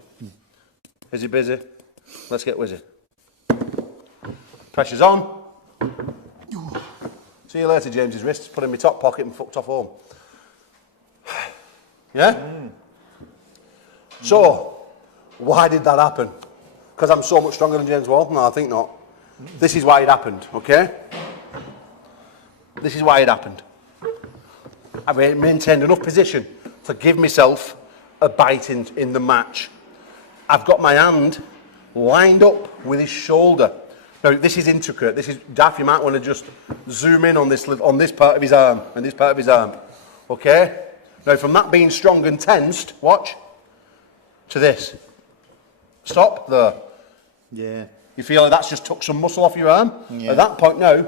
Is he busy? Let's get busy. Pressure's on. See you later, James's wrist. Put it in my top pocket and fucked off home. Yeah? So, why did that happen? Because I'm so much stronger than James Wall? No, I think not. This is why it happened, okay? This is why it happened. I maintained enough position to give myself a bite in the match. I've got my hand lined up with his shoulder. Now, this is intricate. This is, Daff, you might want to just zoom in on this part of his arm and this part of his arm. Okay? Now, from that being strong and tensed, watch, to this. Stop there. Yeah. You feel like that's just took some muscle off your arm? Yeah. At that point now,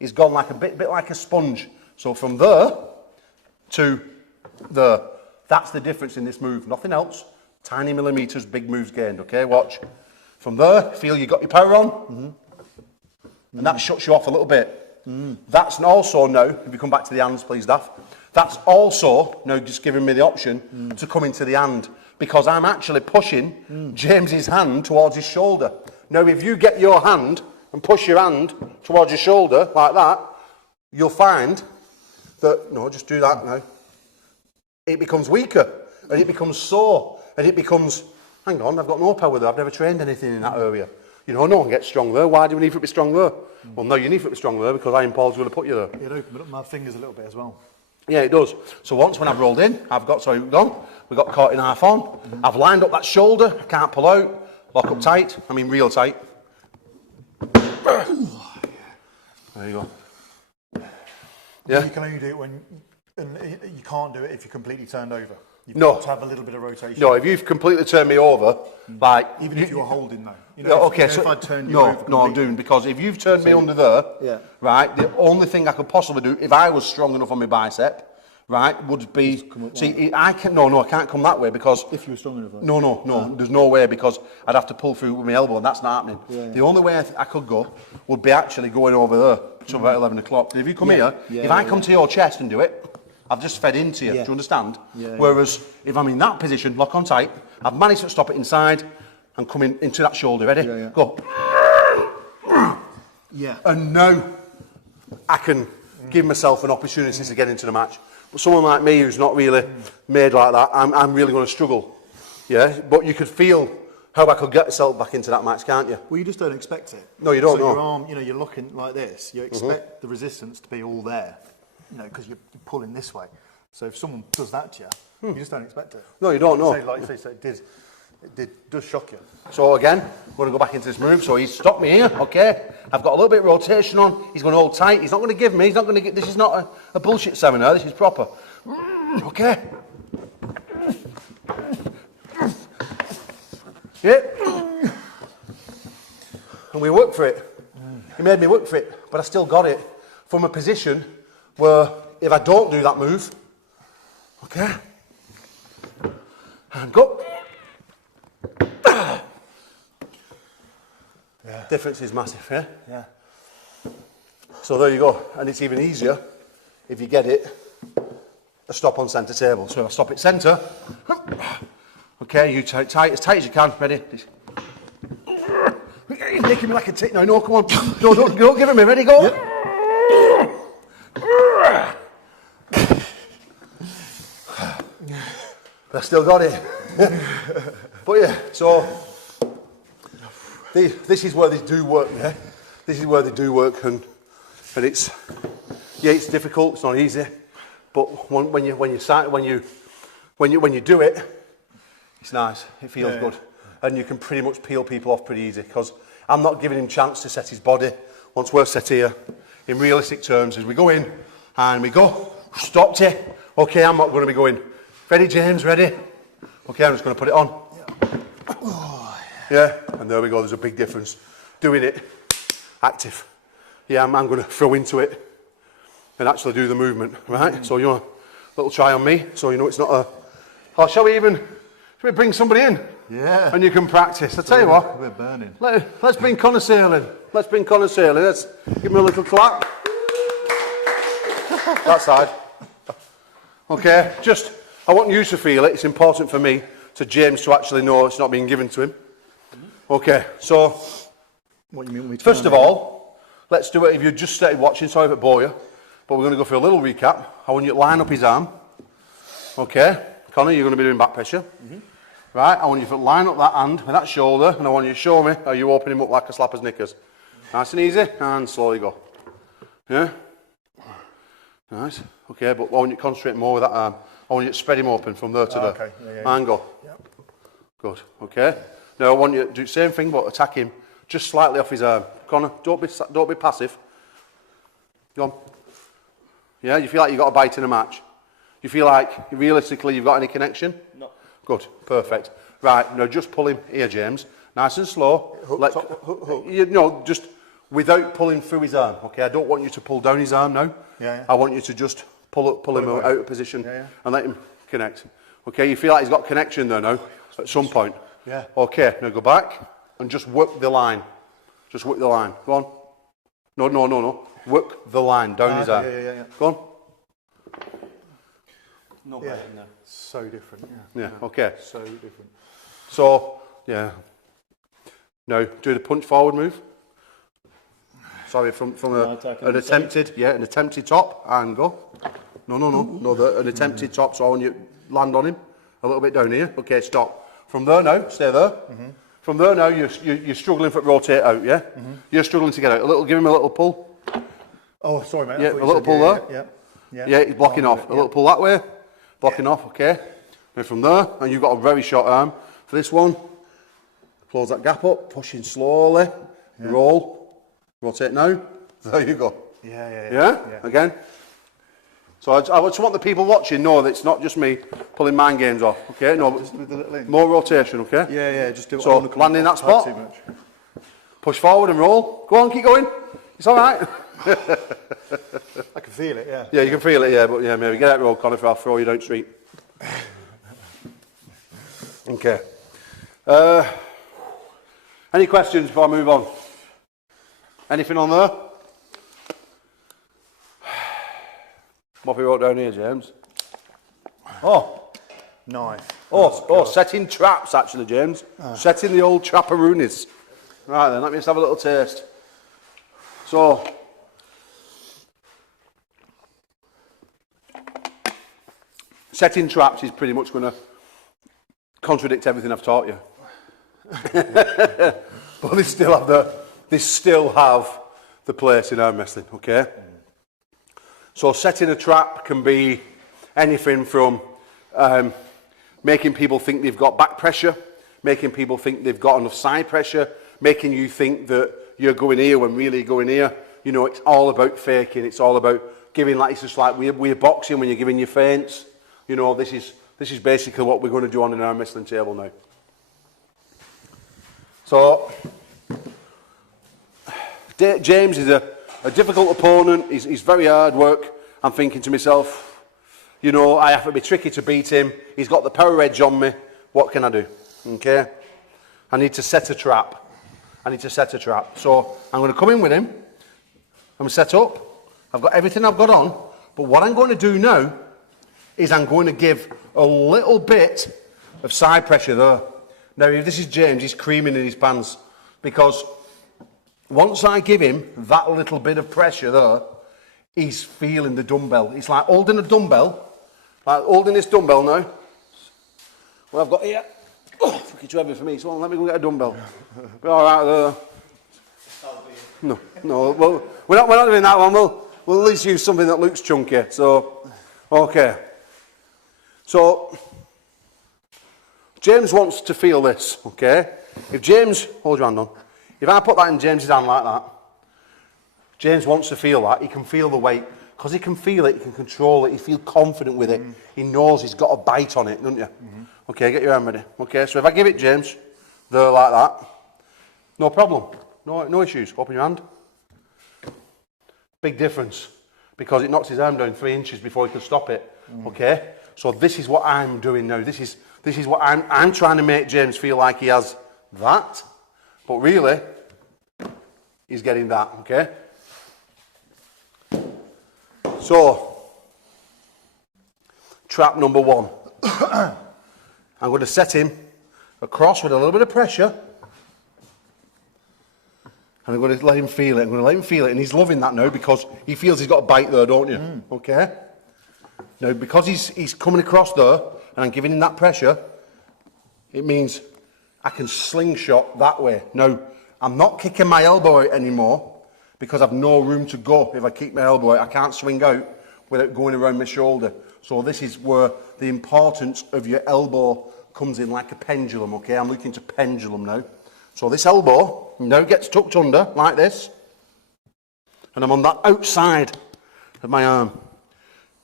he's gone like a bit like a sponge. So from there to there. That's the difference in this move. Nothing else. Tiny millimetres, big moves gained. Okay, watch. From there, feel you got your power on. And that shuts you off a little bit. That's also now, if you come back to the hands, please, Daff. That's also now just giving me the option to come into the hand, because I'm actually pushing James's hand towards his shoulder. Now, if you get your hand and push your hand towards your shoulder like that, you'll find that, no, just do that now. It becomes weaker, and it becomes sore, and it becomes, hang on, I've got no power there, I've never trained anything in that area. No one gets strong there. Why do we need for it to be strong there? Well, no, you need for it to be strong there because Iron Paul's going to put you there. It opened up my fingers a little bit as well. Yeah, it does. So once when I've rolled in, we got caught in half on. I've lined up that shoulder, I can't pull out, lock up tight, I mean real tight. There you go. Yeah. You can only do it when, and you can't do it if you're completely turned over. You've No. got to have a little bit of rotation. No, if you've completely turned me over, like... Even if you're holding though. So if I turned you over no, I'm doing, because if you've turned me under there, right, the only thing I could possibly do, if I was strong enough on my bicep, right, would be... See, I can't come that way because... If you were strong enough. No, there's no way, because I'd have to pull through with my elbow, and that's not happening. Yeah. The only way I could go would be actually going over there to about 11 o'clock. If you come here, if I come to your chest and do it, I've just fed into you. Yeah. Do you understand? Yeah, Whereas if I'm in that position, lock on tight, I've managed to stop it inside and come in into that shoulder. Ready? Yeah, yeah. Go. Yeah. And now I can give myself an opportunity to get into the match. But someone like me who's not really made like that, I'm really going to struggle. Yeah, but you could feel how I could get myself back into that match, can't you? Well, you just don't expect it. No, you don't. So No. your arm, you know, you're looking like this. You expect the resistance to be all there, you know, because you're pulling this way. So if someone does that to you, you just don't expect it. No, you don't know. So, like you say, so it does shock you. So again, we're going to go back into this move. So he's stopped me here, okay? I've got a little bit of rotation on. He's going to hold tight. He's not going to give me. He's not going to get. This is not a bullshit seminar. This is proper. Okay. Yeah. And we worked for it. He made me work for it, but I still got it from a position where if I don't do that move, okay, and go. Yeah. Difference is massive, yeah? Yeah. So there you go. And it's even easier if you get it a stop on centre table. So if I stop it centre, okay, you tight as you can. Ready? He's making me like a tick now. No, come on. No, don't give it me. Ready, go. Yep. I still got it. But yeah, so this is where they do work, yeah? This is where they do work, and it's, yeah, it's difficult, it's not easy, but when you do it, it's nice, it feels good, and you can pretty much peel people off pretty easy, because I'm not giving him chance to set his body. Once we're set here, in realistic terms, as we go in, and we go, stopped it, okay, I'm not going to be going, ready James, ready? Okay, I'm just going to put it on. Yeah, and there we go, there's a big difference. Doing it active. Yeah, I'm going to throw into it and actually do the movement, right? So you want a little try on me, so you know it's not a... Oh, shall we bring somebody in? Yeah. And you can practice. I tell you what. We're burning. Let's bring Connor Sale in. Let's bring Connor Sale in. Let's give him a little clap. That side. Okay, just, I want you to feel it. It's important for me, to James to actually know it's not being given to him. Okay, so, What you mean? first of all, let's do it. If you just started watching, sorry if it bore you, but we're going to go for a little recap. I want you to line up his arm. Okay, Connor, you're going to be doing back pressure. Right, I want you to line up that hand with that shoulder, and I want you to show me how you open him up like a slapper's knickers. Nice and easy, and slowly go. Yeah? Nice. Okay, but I want you to concentrate more with that arm. I want you to spread him open from there to there. Okay. Yeah. And go. Yep. Good. Okay. Now I want you to do the same thing, but attack him just slightly off his arm. Connor, don't be passive. Go on. Yeah, you feel like you've got a bite in a match? You feel like, realistically, you've got any connection? No. Good. Perfect. Right, now just pull him here, James. Nice and slow. Hook. You know, just without pulling through his arm, okay? I don't want you to pull down his arm now. Yeah. I want you to just pull him out of position and let him connect. Okay, you feel like he's got connection there now at some point. Yeah. Okay, now go back and just work the line. Just work the line. Go on. No. Work the line down his arm. Yeah. Go on. Not bad, no. So different. Yeah, okay. So different. So, yeah. Now, do the punch forward move. Sorry, from an attempted top and go. No, an attempted top, so I want you to land on him a little bit down here. Okay, stop. From there now, stay there. From there now, you're struggling for rotate out, yeah? You're struggling to get out. Give him a little pull. Oh, sorry, mate. Yeah, a little pull there. Yeah, he's blocking off. A little pull that way. Blocking off, okay. Now from there, and you've got a very short arm. For this one, close that gap up, pushing slowly, roll, rotate now. There you go. Yeah? Again. So I just want the people watching know that it's not just me pulling mind games off, okay? No, more rotation, okay? Yeah, just do it. So land in that spot, push forward and roll. Go on, keep going. It's all right. I can feel it, yeah. Yeah, you can feel it, yeah, but yeah, maybe get that roll, Connor, I'll throw you down street. Okay. Any questions before I move on? Anything on there? What have we wrote down here, James? Oh, Knife. setting traps, actually, James. Setting the old trapperoonies. Right then, let me just have a little taste. So, setting traps is pretty much going to contradict everything I've taught you. But they still have the place in arm wrestling, okay? So setting a trap can be anything from making people think they've got back pressure, making people think they've got enough side pressure, making you think that you're going here when really you're going here. You know, it's all about faking. It's all about giving, like, it's just like we're boxing when you're giving your feints. You know, this is basically what we're going to do on an arm wrestling table now. So, James is a difficult opponent. He's very hard work. I'm thinking to myself, you know, I have to be tricky to beat him. He's got the power edge on me. What can I do? Okay? I need to set a trap. So, I'm going to come in with him. I'm set up. I've got everything I've got on. But what I'm going to do now is I'm going to give a little bit of side pressure there. Now, if this is James, he's creaming in his pants. Because once I give him that little bit of pressure there, he's feeling the dumbbell. It's like holding a dumbbell, like holding this dumbbell now. What I've got here, fucking too heavy for me, so let me go get a dumbbell. Be all right there. No, well, we're not doing that one. We'll at least use something that looks chunky. So, okay. So, James wants to feel this, okay? If James, hold your hand on. If I put that in James's hand like that, James wants to feel that. He can feel the weight. Because he can feel it, he can control it, he feels confident with it. He knows he's got a bite on it, don't you? Okay, get your hand ready. Okay, so if I give it James, there like that, no problem. No issues. Open your hand. Big difference. Because it knocks his arm down 3 inches before he can stop it. Okay? So this is what I'm doing now. This is what I'm trying to make James feel like he has that. But really, he's getting that, okay? So, trap number 1. I'm going to set him across with a little bit of pressure. And I'm going to let him feel it. And he's loving that now because he feels he's got a bite there, don't you? Okay? Now, because he's coming across there and I'm giving him that pressure, it means I can slingshot that way. Now, I'm not kicking my elbow out anymore because I've no room to go. If I kick my elbow out, I can't swing out without going around my shoulder. So this is where the importance of your elbow comes in like a pendulum, okay? I'm looking to pendulum now. So this elbow now gets tucked under like this. And I'm on that outside of my arm.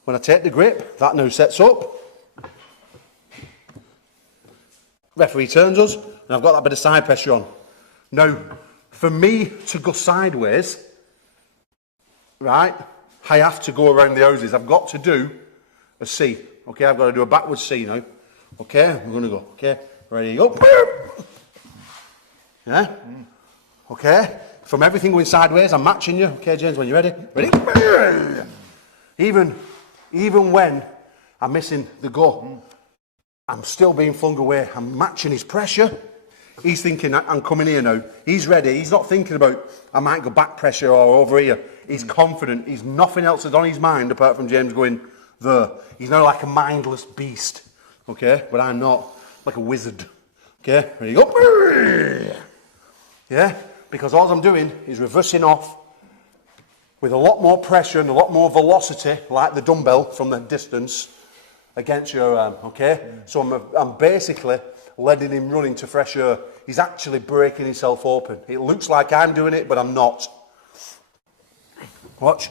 When I take the grip, that now sets up. Referee turns us, and I've got that bit of side pressure on. Now, for me to go sideways, right, I have to go around the houses. I've got to do a C. Okay, I've got to do a backwards C now. Okay, I'm going to go. Okay, ready, up. Yeah? Okay, from everything going sideways, I'm matching you. Okay, James, when you're ready. Ready? Even when I'm missing the go, I'm still being flung away. I'm matching his pressure. He's thinking, I'm coming here now. He's ready. He's not thinking about, I might go back pressure or over here. He's confident. He's nothing else is on his mind apart from James going there. He's now like a mindless beast. Okay? But I'm not. Like a wizard. Okay? Ready, go. Yeah? Because all I'm doing is reversing off with a lot more pressure and a lot more velocity, like the dumbbell from the distance, against your arm, okay? So I'm basically letting him run into fresh air. He's actually breaking himself open. It looks like I'm doing it, but I'm not. Watch.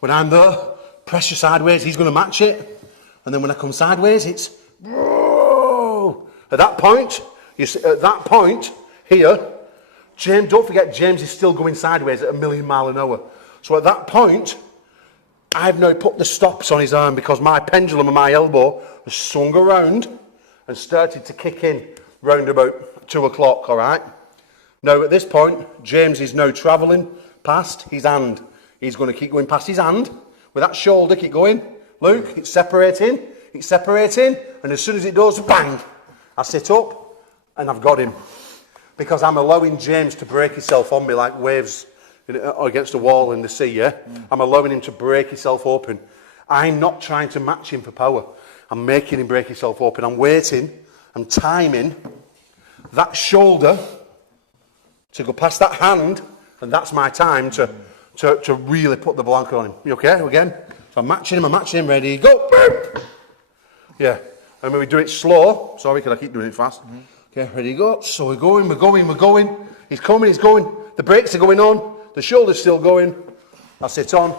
When I'm there, pressure sideways, he's going to match it. And then when I come sideways, it's... At that point, here, James, don't forget, James is still going sideways at 1,000,000 miles an hour. So at that point, I've now put the stops on his arm because my pendulum and my elbow has swung around and started to kick in round about 2 o'clock, all right? Now, at this point, James is now travelling past his hand. He's going to keep going past his hand, With that shoulder, keep going. Luke, it's separating, and as soon as it does, bang, I sit up, and I've got him. Because I'm allowing James to break himself on me like waves against a wall in the sea, yeah? I'm allowing him to break himself open. I'm not trying to match him for power. I'm making him break himself open. I'm waiting, I'm timing that shoulder to go past that hand, and that's my time to really put the blanket on him. You okay? Again? So I'm matching him, ready, go! Boom! Yeah. And when we do it slow, sorry, because I keep doing it fast. Okay, ready, go. So we're going. He's coming, he's going. The brakes are going on. The shoulder's still going. I sit on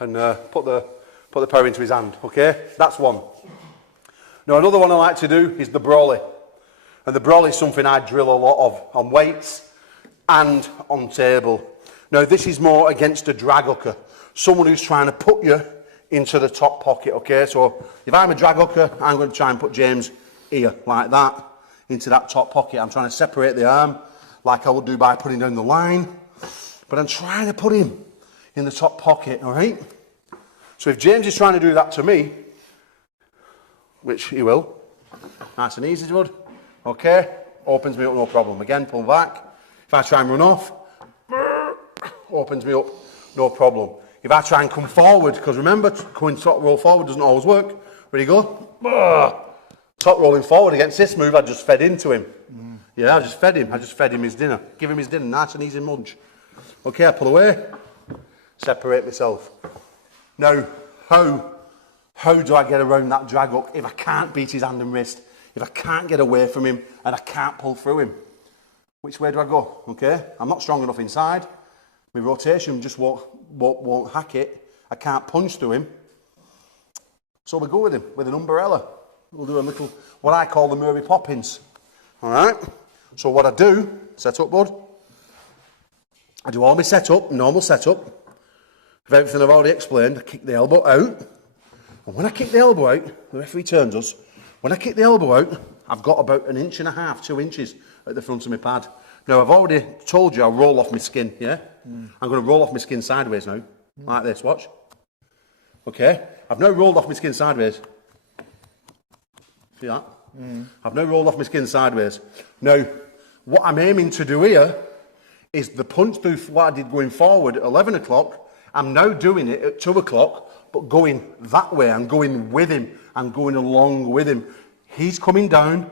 and put the power into his hand, okay? That's one. Now, another one I like to do is the brawly. And the brawly is something I drill a lot of on weights and on table. Now, this is more against a drag hooker, someone who's trying to put you into the top pocket, okay? So if I'm a drag hooker, I'm going to try and put James here, like that, into that top pocket. I'm trying to separate the arm, like I would do by putting down the line, but I'm trying to put him in the top pocket, all right? So if James is trying to do that to me, which he will, nice and easy, bud, okay, opens me up, no problem. Again, pull back. If I try and run off, opens me up, no problem. If I try and come forward, because remember, going top roll forward doesn't always work. Ready, go. Top rolling forward against this move, I just fed into him. Yeah, I just fed him his dinner. Give him his dinner, nice and easy munch. Okay, I pull away, separate myself. Now, how do I get around that drag hook if I can't beat his hand and wrist? If I can't get away from him and I can't pull through him? Which way do I go? Okay, I'm not strong enough inside. My rotation just won't hack it. I can't punch through him. So we go with him with an umbrella. We'll do a little, what I call the Mary Poppins. All right? So what I do, set up, bud. I do all my setup, normal setup. Of everything I've already explained, I kick the elbow out. And when I kick the elbow out, the referee turns us. When I kick the elbow out, I've got about 1.5 inches, 2 inches at the front of my pad. Now, I've already told you I'll roll off my skin, yeah? I'm going to roll off my skin sideways now. Like this, watch. Okay? I've now rolled off my skin sideways. See that? I've now rolled off my skin sideways. Now, what I'm aiming to do here is the punch through what I did going forward at 11 o'clock. I'm now doing it at 2 o'clock, but going that way. I'm going with him. I'm going along with him. He's coming down,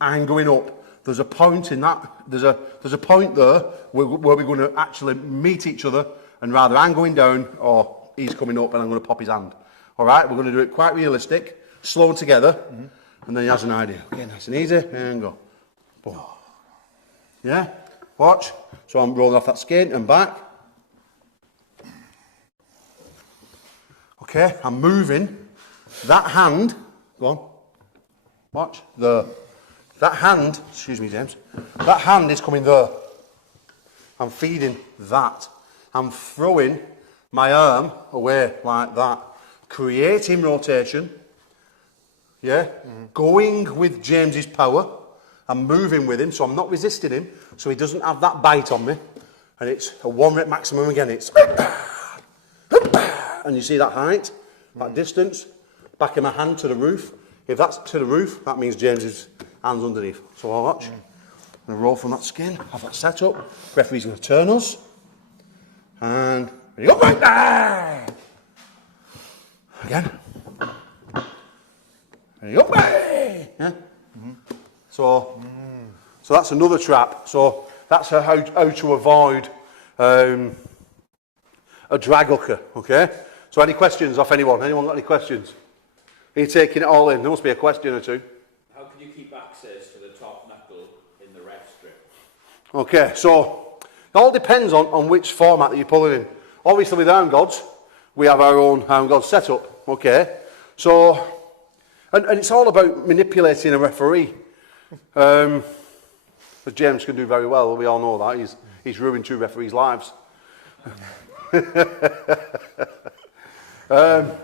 I'm going up. There's a point in that, there's a point there where we're going to actually meet each other, and rather I'm going down or he's coming up and I'm going to pop his hand. All right, we're going to do it quite realistic, slow together, and then he has an idea. Okay, nice and easy, and go. Boom. Yeah, watch. So I'm rolling off that skin and back. Okay, I'm moving. That hand, go on, watch, there. That hand, excuse me, James, that hand is coming there. I'm feeding that. I'm throwing my arm away like that, creating rotation, yeah, going with James's power. I'm moving with him, so I'm not resisting him, so he doesn't have that bite on me. And it's a 1 rep maximum again, it's, and you see that height, that distance, back of my hand to the roof. If that's to the roof, that means James's hand's underneath. So I'll watch. I'm going to roll from that skin, have that set up. Referee's going to turn us. And ready, go, right there! Again. Ready, go, right! Yeah? So that's another trap. So that's how to avoid a drag hooker, okay? So any questions off anyone? Anyone got any questions? Are you taking it all in? There must be a question or two. How can you keep access to the top knuckle in the ref strip? Okay, so it all depends on which format that you're pulling in. Obviously with Armgods, we have our own Armgods setup, okay? So, and it's all about manipulating a referee. As James can do very well, we all know that. He's ruined 2 referees' lives.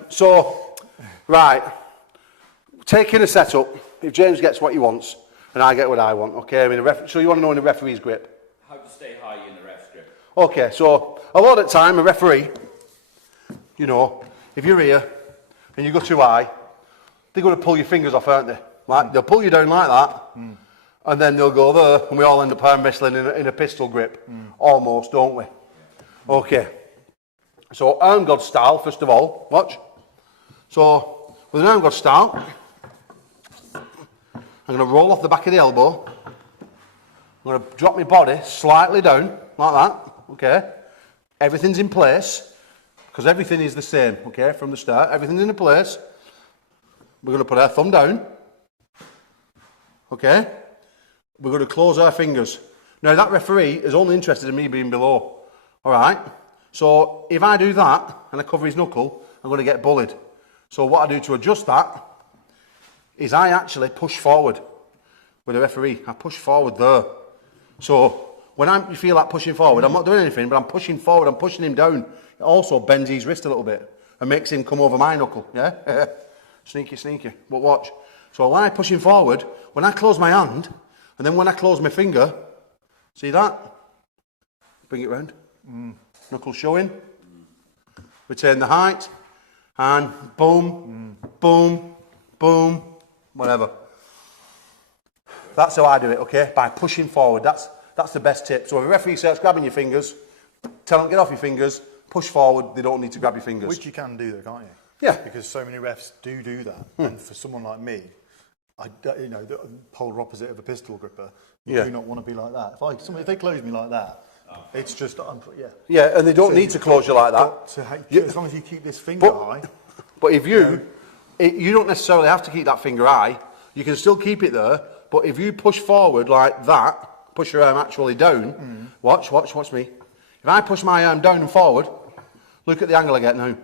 So, right, taking a setup, if James gets what he wants, and I get what I want, okay? I mean, so you want to know in a referee's grip? How to stay high in the ref strip? Okay, so a lot of the time, a referee, you know, if you're here and you go too high, they're going to pull your fingers off, aren't they? Like, they'll pull you down like that, and then they'll go there, and we all end up arm wrestling in a pistol grip. Almost, don't we? Okay. So, Armgods style, first of all. Watch. So, with an Armgods style, I'm going to roll off the back of the elbow. I'm going to drop my body slightly down, like that. Okay. Everything's in place, because everything is the same, okay, from the start. Everything's in place. We're going to put our thumb down. Okay. We're going to close our fingers. Now, that referee is only interested in me being below. All right. So, if I do that, and I cover his knuckle, I'm going to get bullied. So, what I do to adjust that is I actually push forward with the referee. I push forward there. So, when you feel like pushing forward, I'm not doing anything, but I'm pushing forward, I'm pushing him down. It also bends his wrist a little bit and makes him come over my knuckle, yeah? Sneaky, sneaky, but watch. So when I push him forward, when I close my hand, and then when I close my finger, see that? Bring it round. Knuckle showing. Retain the height, and boom, boom, boom, whatever. That's how I do it, okay? By pushing forward. That's the best tip. So if a referee starts grabbing your fingers, tell them get off your fingers, push forward, they don't need to grab your fingers. Which you can do though, can't you? Yeah. Because so many refs do that. And for someone like me, you know, the polar opposite of a pistol gripper, you do not want to be like that. If they close me like that, it's just, yeah. Yeah, and they don't need to close you like that. As long as you keep this finger high. But if you don't necessarily have to keep that finger high, you can still keep it there, but if you push forward like that, push your arm actually down, watch me. If I push my arm down and forward, look at the angle I get now.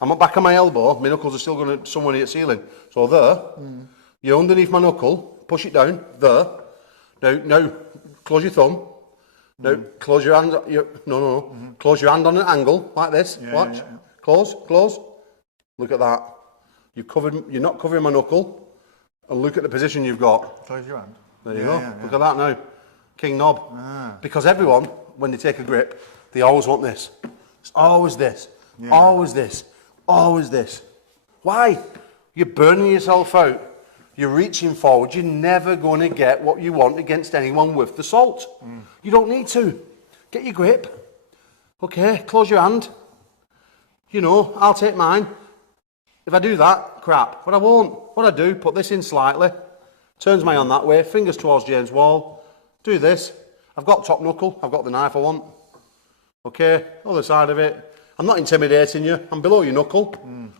I'm back on my elbow, my knuckles are still going to somewhere near the ceiling. So there, you're underneath my knuckle, push it down, there. Now, close your thumb. Now, close your hand, close your hand on an angle, like this, watch. Yeah. Close. Look at that. You're not covering my knuckle, and look at the position you've got. Close your hand. There you go. Look at that now. King knob. Because everyone, when they take a grip, they always want this. It's always this. Yeah. Always this. Always this. Why? You're burning yourself out. You're reaching forward. You're never going to get what you want against anyone with the salt. You don't need to. Get your grip. Okay, close your hand. You know, I'll take mine. If I do that, crap. But I won't. What I do, put this in slightly. Turns my hand that way. Fingers towards James' wall. Do this. I've got top knuckle. I've got the knife I want. Okay, other side of it. I'm not intimidating you. I'm below your knuckle.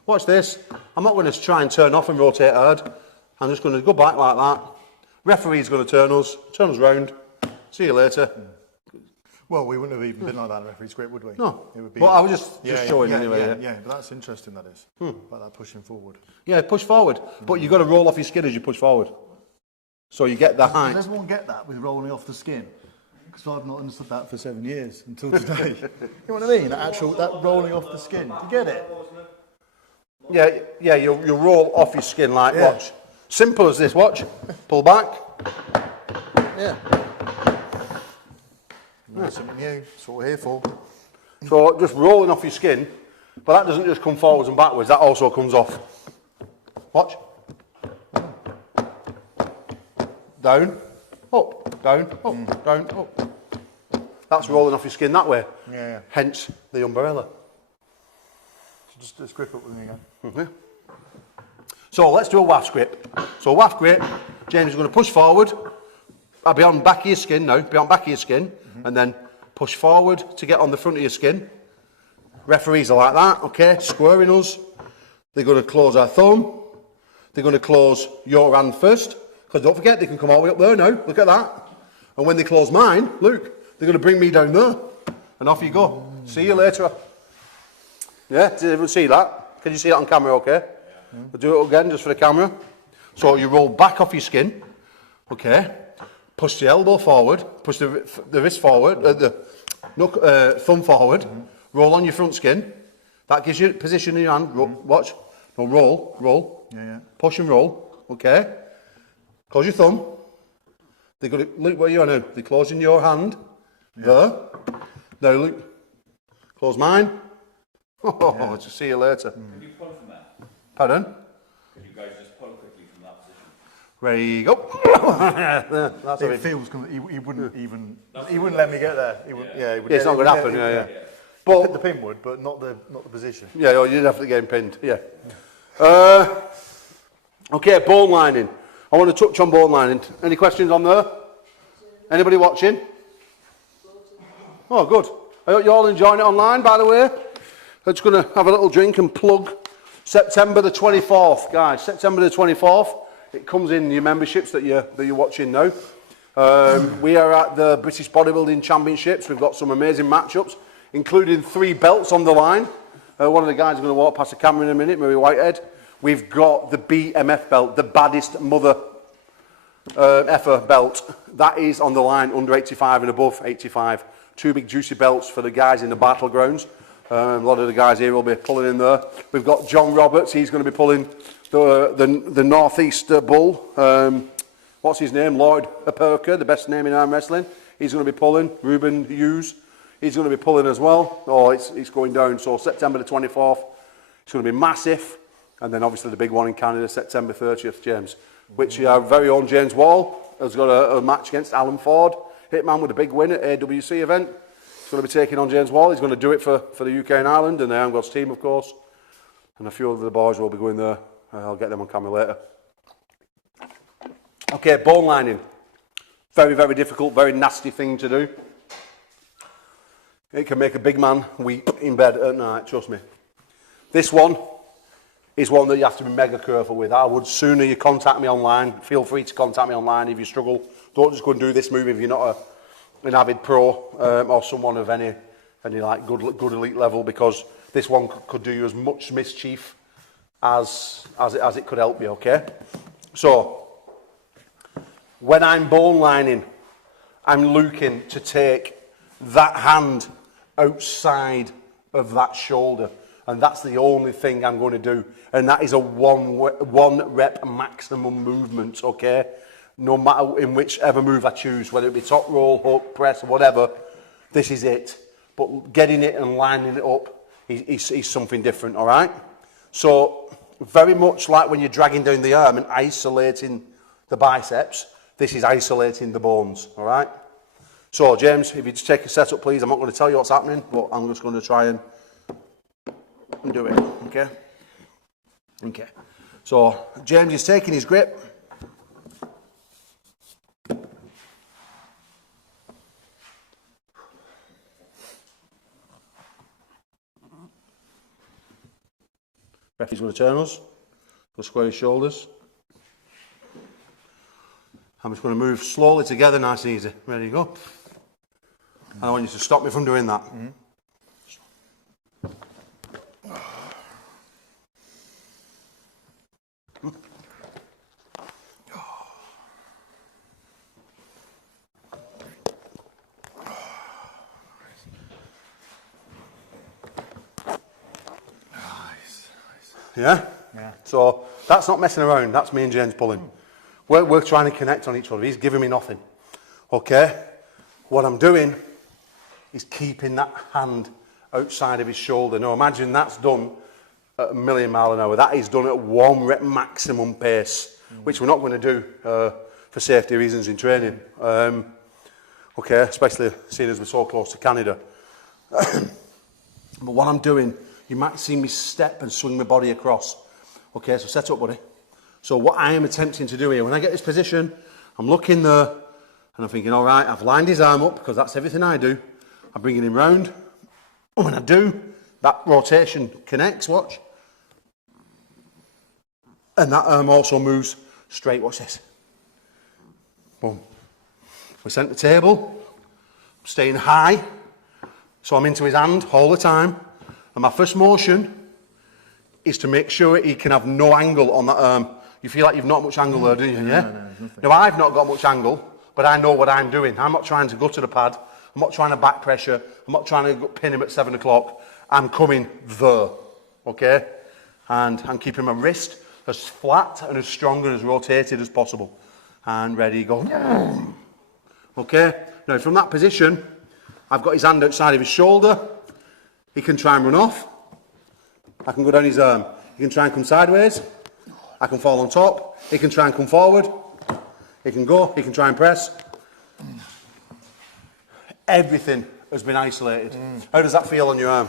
Watch this. I'm not going to try and turn off and rotate hard. I'm just going to go back like that. Referee's going to turn us round. See you later. Well, we wouldn't have even been like that in referee's grip, would we? No. It would be, but I was just showing anyway. Yeah, but that's interesting, that is. About that pushing forward. Yeah, push forward. But you've got to roll off your skin as you push forward. So you get that height. Does everyone get that with rolling off the skin? Because I've not understood that for 7 years until today. You know what I mean? That rolling off the skin. Do you get it? Yeah, you roll off your skin like, watch. Simple as this, watch. Pull back. Yeah. Something new. That's what we're here for. So just rolling off your skin, but that doesn't just come forwards and backwards, that also comes off. Watch. Down, up, down, up, down, up. That's rolling off your skin that way. Yeah. Hence the umbrella. So just grip up with me again. So let's do a waft grip. So waft grip, James is going to push forward. I'll be on back of your skin now, be on back of your skin, and then push forward to get on the front of your skin. Referees are like that, okay, squaring us. They're going to close our thumb. They're going to close your hand first, because don't forget, they can come all the way up there now, look at that. And when they close mine, look, they're going to bring me down there, and off you go. See you later. Yeah, did everyone see that? Can you see that on camera, okay? We'll do it again, just for the camera. So you roll back off your skin, okay? Push the elbow forward, push the wrist forward, thumb forward, roll on your front skin. That gives you position in your hand. Watch. No, roll. Yeah. Push and roll, okay? Close your thumb. They're going to look where you are now. They're closing your hand. There. Now look. Close mine. Oh, just see you later. Can you pull from there? Pardon? Could you guys just pull quickly from that position? Ready, go. That's It it. feels, he wouldn't even, he wouldn't let me get there. He would, yeah, he would, Yeah, it's not going to happen, yeah. The But, pin would, but not the position. yeah, oh, you'd have to get him pinned, yeah. Okay, bone lining. I want to touch on bone lining. Any questions on there? Anybody watching? Oh, good. I hope you're all enjoying it online, by the way. I'm just going to have a little drink and plug September the 24th, guys. September the 24th. It comes in your memberships that you're watching now. We are at the British Bodybuilding Championships. We've got some amazing matchups, including 3 belts on the line. One of the guys is going to walk past the camera in a minute, Murray Whitehead. We've got the BMF belt, the baddest mother effer belt. That is on the line, under 85 and above 85. 2 big juicy belts for the guys in the battlegrounds. A lot of the guys here will be pulling in there. We've got John Roberts. He's going to be pulling the Northeast Bull. What's his name? Lloyd Aperka, the best name in arm wrestling. He's going to be pulling. Ruben Hughes. He's going to be pulling as well. Oh, it's going down. So September the 24th. It's going to be massive. And then obviously the big one in Canada, September 30th, James. Which our very own James Wall has got a match against Alan Ford. Hitman with a big win at AWC event. He's going to be taking on James Wall. He's going to do it for the UK and Ireland and the Armgods team, of course. And a few of the boys will be going there. I'll get them on camera later. Okay, bone lining. Very, very difficult, very nasty thing to do. It can make a big man weep in bed at night, trust me. This one is one that you have to be mega careful with. I would sooner you contact me online. Feel free to contact me online if you struggle. Don't just go and do this move if you're not an avid pro or someone of any like good elite level, because this one could do you as much mischief as it could help you, okay? So, when I'm bone lining, I'm looking to take that hand outside of that shoulder, and that's the only thing I'm going to do, and that is a one rep maximum movement, okay? No matter in whichever move I choose, whether it be top roll, hook, press, whatever, this is it. But getting it and lining it up is something different, all right? So, very much like when you're dragging down the arm and isolating the biceps, this is isolating the bones, all right? So, James, if you just take a setup, please. I'm not going to tell you what's happening, but I'm just going to try and do it, okay? Okay. So, James is taking his grip. Referee's going to turn us. Go square his shoulders. I'm just going to move slowly together, nice and easy. Ready to go. And I want you to stop me from doing that. Mm-hmm. Yeah? Yeah. So that's not messing around. That's me and James pulling. We're trying to connect on each other. He's giving me nothing. Okay? What I'm doing is keeping that hand outside of his shoulder. Now imagine that's done at 1,000,000 miles an hour. That is done at 1 rep maximum pace, which we're not going to do for safety reasons in training. Okay, especially seeing as we're so close to Canada. But what I'm doing, you might see me step and swing my body across. Okay, so set up, buddy. So what I am attempting to do here, when I get this position, I'm looking there, and I'm thinking, all right, I've lined his arm up, because that's everything I do. I'm bringing him round. And when I do, that rotation connects, watch. And that arm also moves straight, watch this. Boom. We're centre table, staying high, so I'm into his hand all the time. And my first motion is to make sure he can have no angle on that arm. You feel like you've not much angle there, do you? Yeah? No, now, I've not got much angle, but I know what I'm doing. I'm not trying to go to the pad. I'm not trying to back pressure. I'm not trying to pin him at 7 o'clock. I'm coming there, okay? And I'm keeping my wrist as flat and as strong and as rotated as possible. And ready, go. Okay? Now, from that position, I've got his hand outside of his shoulder. He can try and run off. I can go down his arm. He can try and come sideways. I can fall on top. He can try and come forward. He can go. He can try and press. Everything has been isolated. How does that feel on your arm?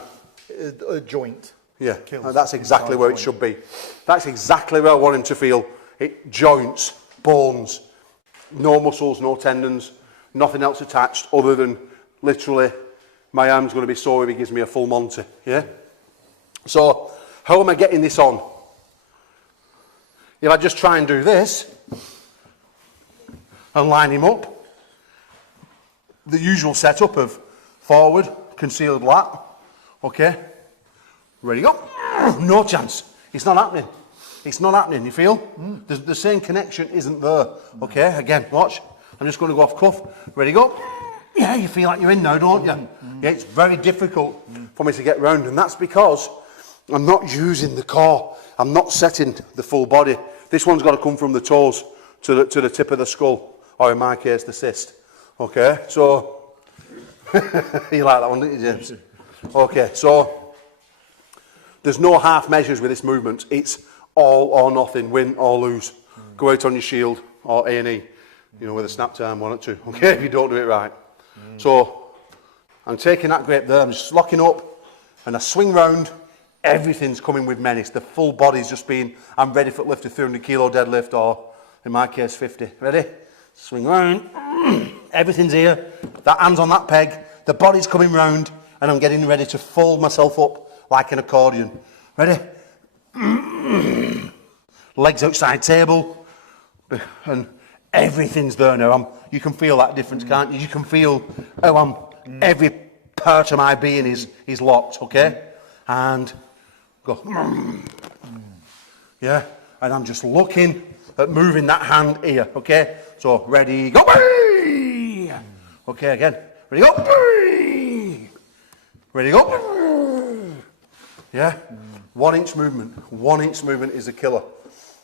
A joint. Yeah, Kills that's exactly inside where it joint. should be. That's exactly where I want him to feel. Joints, bones, no muscles, no tendons, nothing else attached other than literally my arm's going to be sore if he gives me a full Monty. Yeah? So, how am I getting this on? If I just try and do this and line him up, the usual setup of forward, concealed lat, okay, ready, go, no chance, it's not happening, you feel? The same connection isn't there, okay, again, watch, I'm just going to go off cuff, ready, go, yeah, you feel like you're in now, don't you? Yeah, it's very difficult for me to get round, and that's because I'm not using the core, I'm not setting the full body. This one's got to come from the toes to the tip of the skull, or in my case, the cyst. Okay, so, you like that one, didn't you, James? Okay, so, there's no half measures with this movement. It's all or nothing, win or lose. Go out on your shield, or A&E, you know, with a snapped arm, 1 or 2, okay, if you don't do it right. So, I'm taking that grip there, I'm just locking up, and I swing round, everything's coming with menace. The full body's just being, I'm ready for lift a 300 kilo deadlift, or, in my case, 50. Ready? Swing round, everything's here, that hand's on that peg, the body's coming round, and I'm getting ready to fold myself up like an accordion. Ready? Legs outside table, and everything's there now. You can feel that difference, can't you? You can feel how every part of my being is locked, okay? And go, yeah, and I'm just looking at moving that hand here, okay? So, ready, go, okay, again, ready, go, ready, go, yeah? 1 inch movement, 1 inch movement is a killer.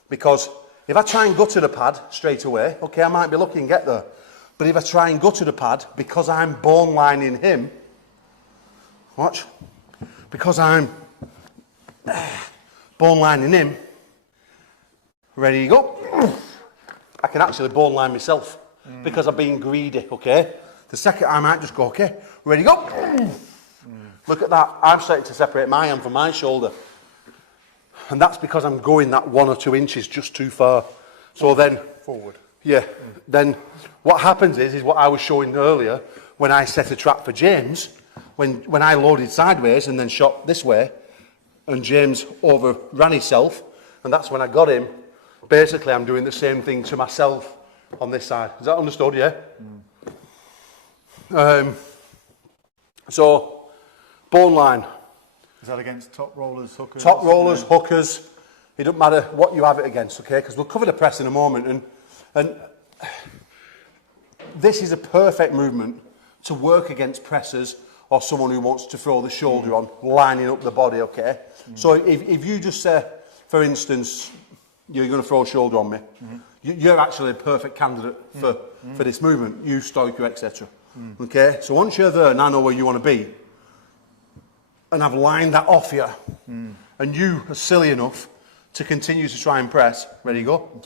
Because if I try and go to the pad straight away, okay, I might be lucky and get there. But if I try and go to the pad, because I'm bone lining him, watch, because I'm bone lining him, ready, go, I can actually bone line myself because I'm being greedy, okay? The second I might just go, okay, ready, go. Look at that, I'm starting to separate my hand from my shoulder. And that's because I'm going that 1 or 2 inches just too far. So then, Forward. yeah, then what happens is what I was showing earlier, when I set a trap for James, when I loaded sideways and then shot this way, and James overran himself, and that's when I got him. Basically, I'm doing the same thing to myself on this side. Is that understood, yeah? So, bone line. Is that against top rollers, hookers? Top rollers, hookers, it doesn't matter what you have it against, okay? Because we'll cover the press in a moment. And this is a perfect movement to work against pressers or someone who wants to throw the shoulder on, lining up the body, okay? So if you just say, for instance, you're going to throw a shoulder on me, you're actually a perfect candidate for this movement, you, stoic, etc. Okay? So once you're there and I know where you want to be, and I've lined that off you, and you are silly enough to continue to try and press, ready, go.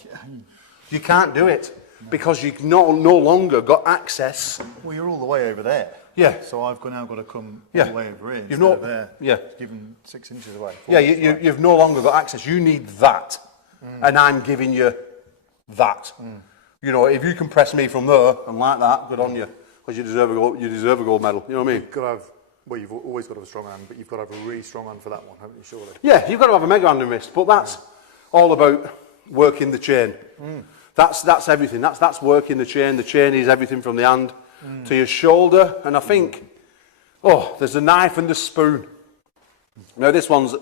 You can't do it because you've no longer got access. Well, you're all the way over there. Yeah. So I've now got to come Yeah. all the way over here. You've not- Instead of there. yeah. Given 6 inches away. Yeah, you've no longer got access. You need that, and I'm giving you that. You know, if you can press me from there and like that, good on you, because you deserve a gold medal. You know what I mean? You've got to have, well, you've always got to have a strong hand, but you've got to have a really strong hand for that one, haven't you, surely? Yeah, you've got to have a mega hand and wrist, but that's all about working the chain. That's everything. That's working the chain. The chain is everything from the hand to your shoulder, and I think, there's a knife and the spoon. Now this one's,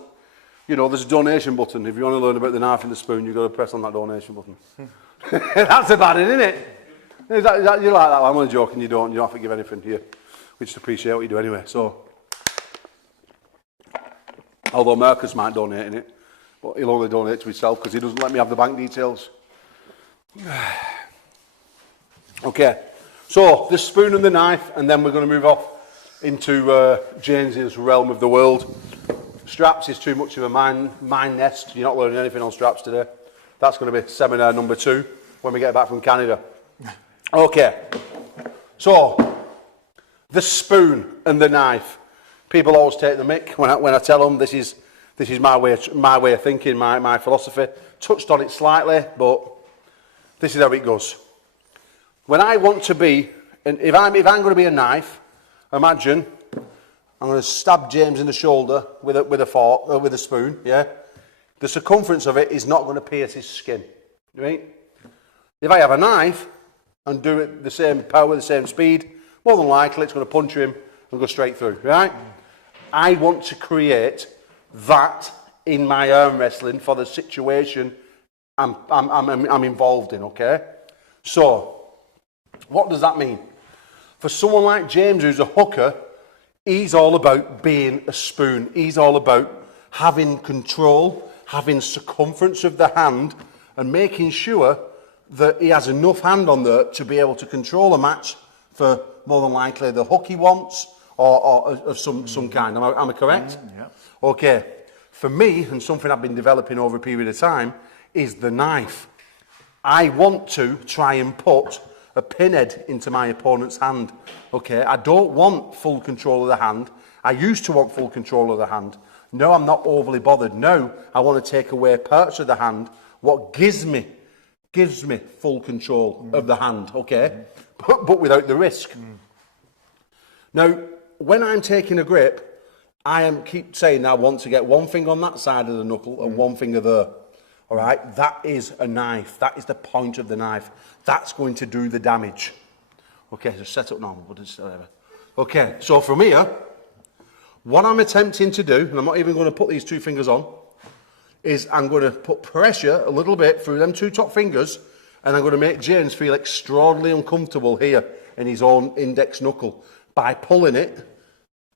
you know, there's a donation button. If you want to learn about the knife and the spoon, you've got to press on that donation button. That's about it, isn't it? You like that one? I'm only joking. You don't have to give anything here. We just appreciate what you do anyway. So, although Marcus might donate in it, but he'll only donate to himself because he doesn't let me have the bank details. Okay, so the spoon and the knife, and then we're going to move off into James's realm of the world. straps is too much of a mine nest. You're not learning anything on straps today. That's going to be seminar number 2 when we get back from Canada. Okay, so the spoon and the knife. People always take the mick when I tell them this is my way of thinking, my philosophy. Touched on it slightly, but this is how it goes. When I want to be, and if I'm going to be a knife, imagine I'm going to stab James in the shoulder with a fork or with a spoon. Yeah, the circumference of it is not going to pierce his skin. Right? If I have a knife and do it the same power, the same speed, more than likely it's going to punch him and go straight through. Right? I want to create that in my arm wrestling for the situation I'm involved in. Okay, so what does that mean? For someone like James, who's a hooker, he's all about being a spoon. He's all about having control, having circumference of the hand, and making sure that he has enough hand on there to be able to control a match for more than likely the hook he wants or of some kind. Am I correct? Yeah. Okay. For me, and something I've been developing over a period of time, is the knife. I want to try and put a pinhead into my opponent's hand. Okay, I don't want full control of the hand. I used to want full control of the hand. No, I'm not overly bothered. No, I want to take away parts of the hand. What gives me full control of the hand, okay? But without the risk. Now, when I'm taking a grip, keep saying I want to get one finger on that side of the knuckle and one finger there. All right, that is a knife. That is the point of the knife. That's going to do the damage. Okay, so set up normal. Okay, so from here, what I'm attempting to do, and I'm not even going to put these 2 fingers on, is I'm going to put pressure a little bit through them 2 top fingers, and I'm going to make James feel extraordinarily uncomfortable here in his own index knuckle by pulling it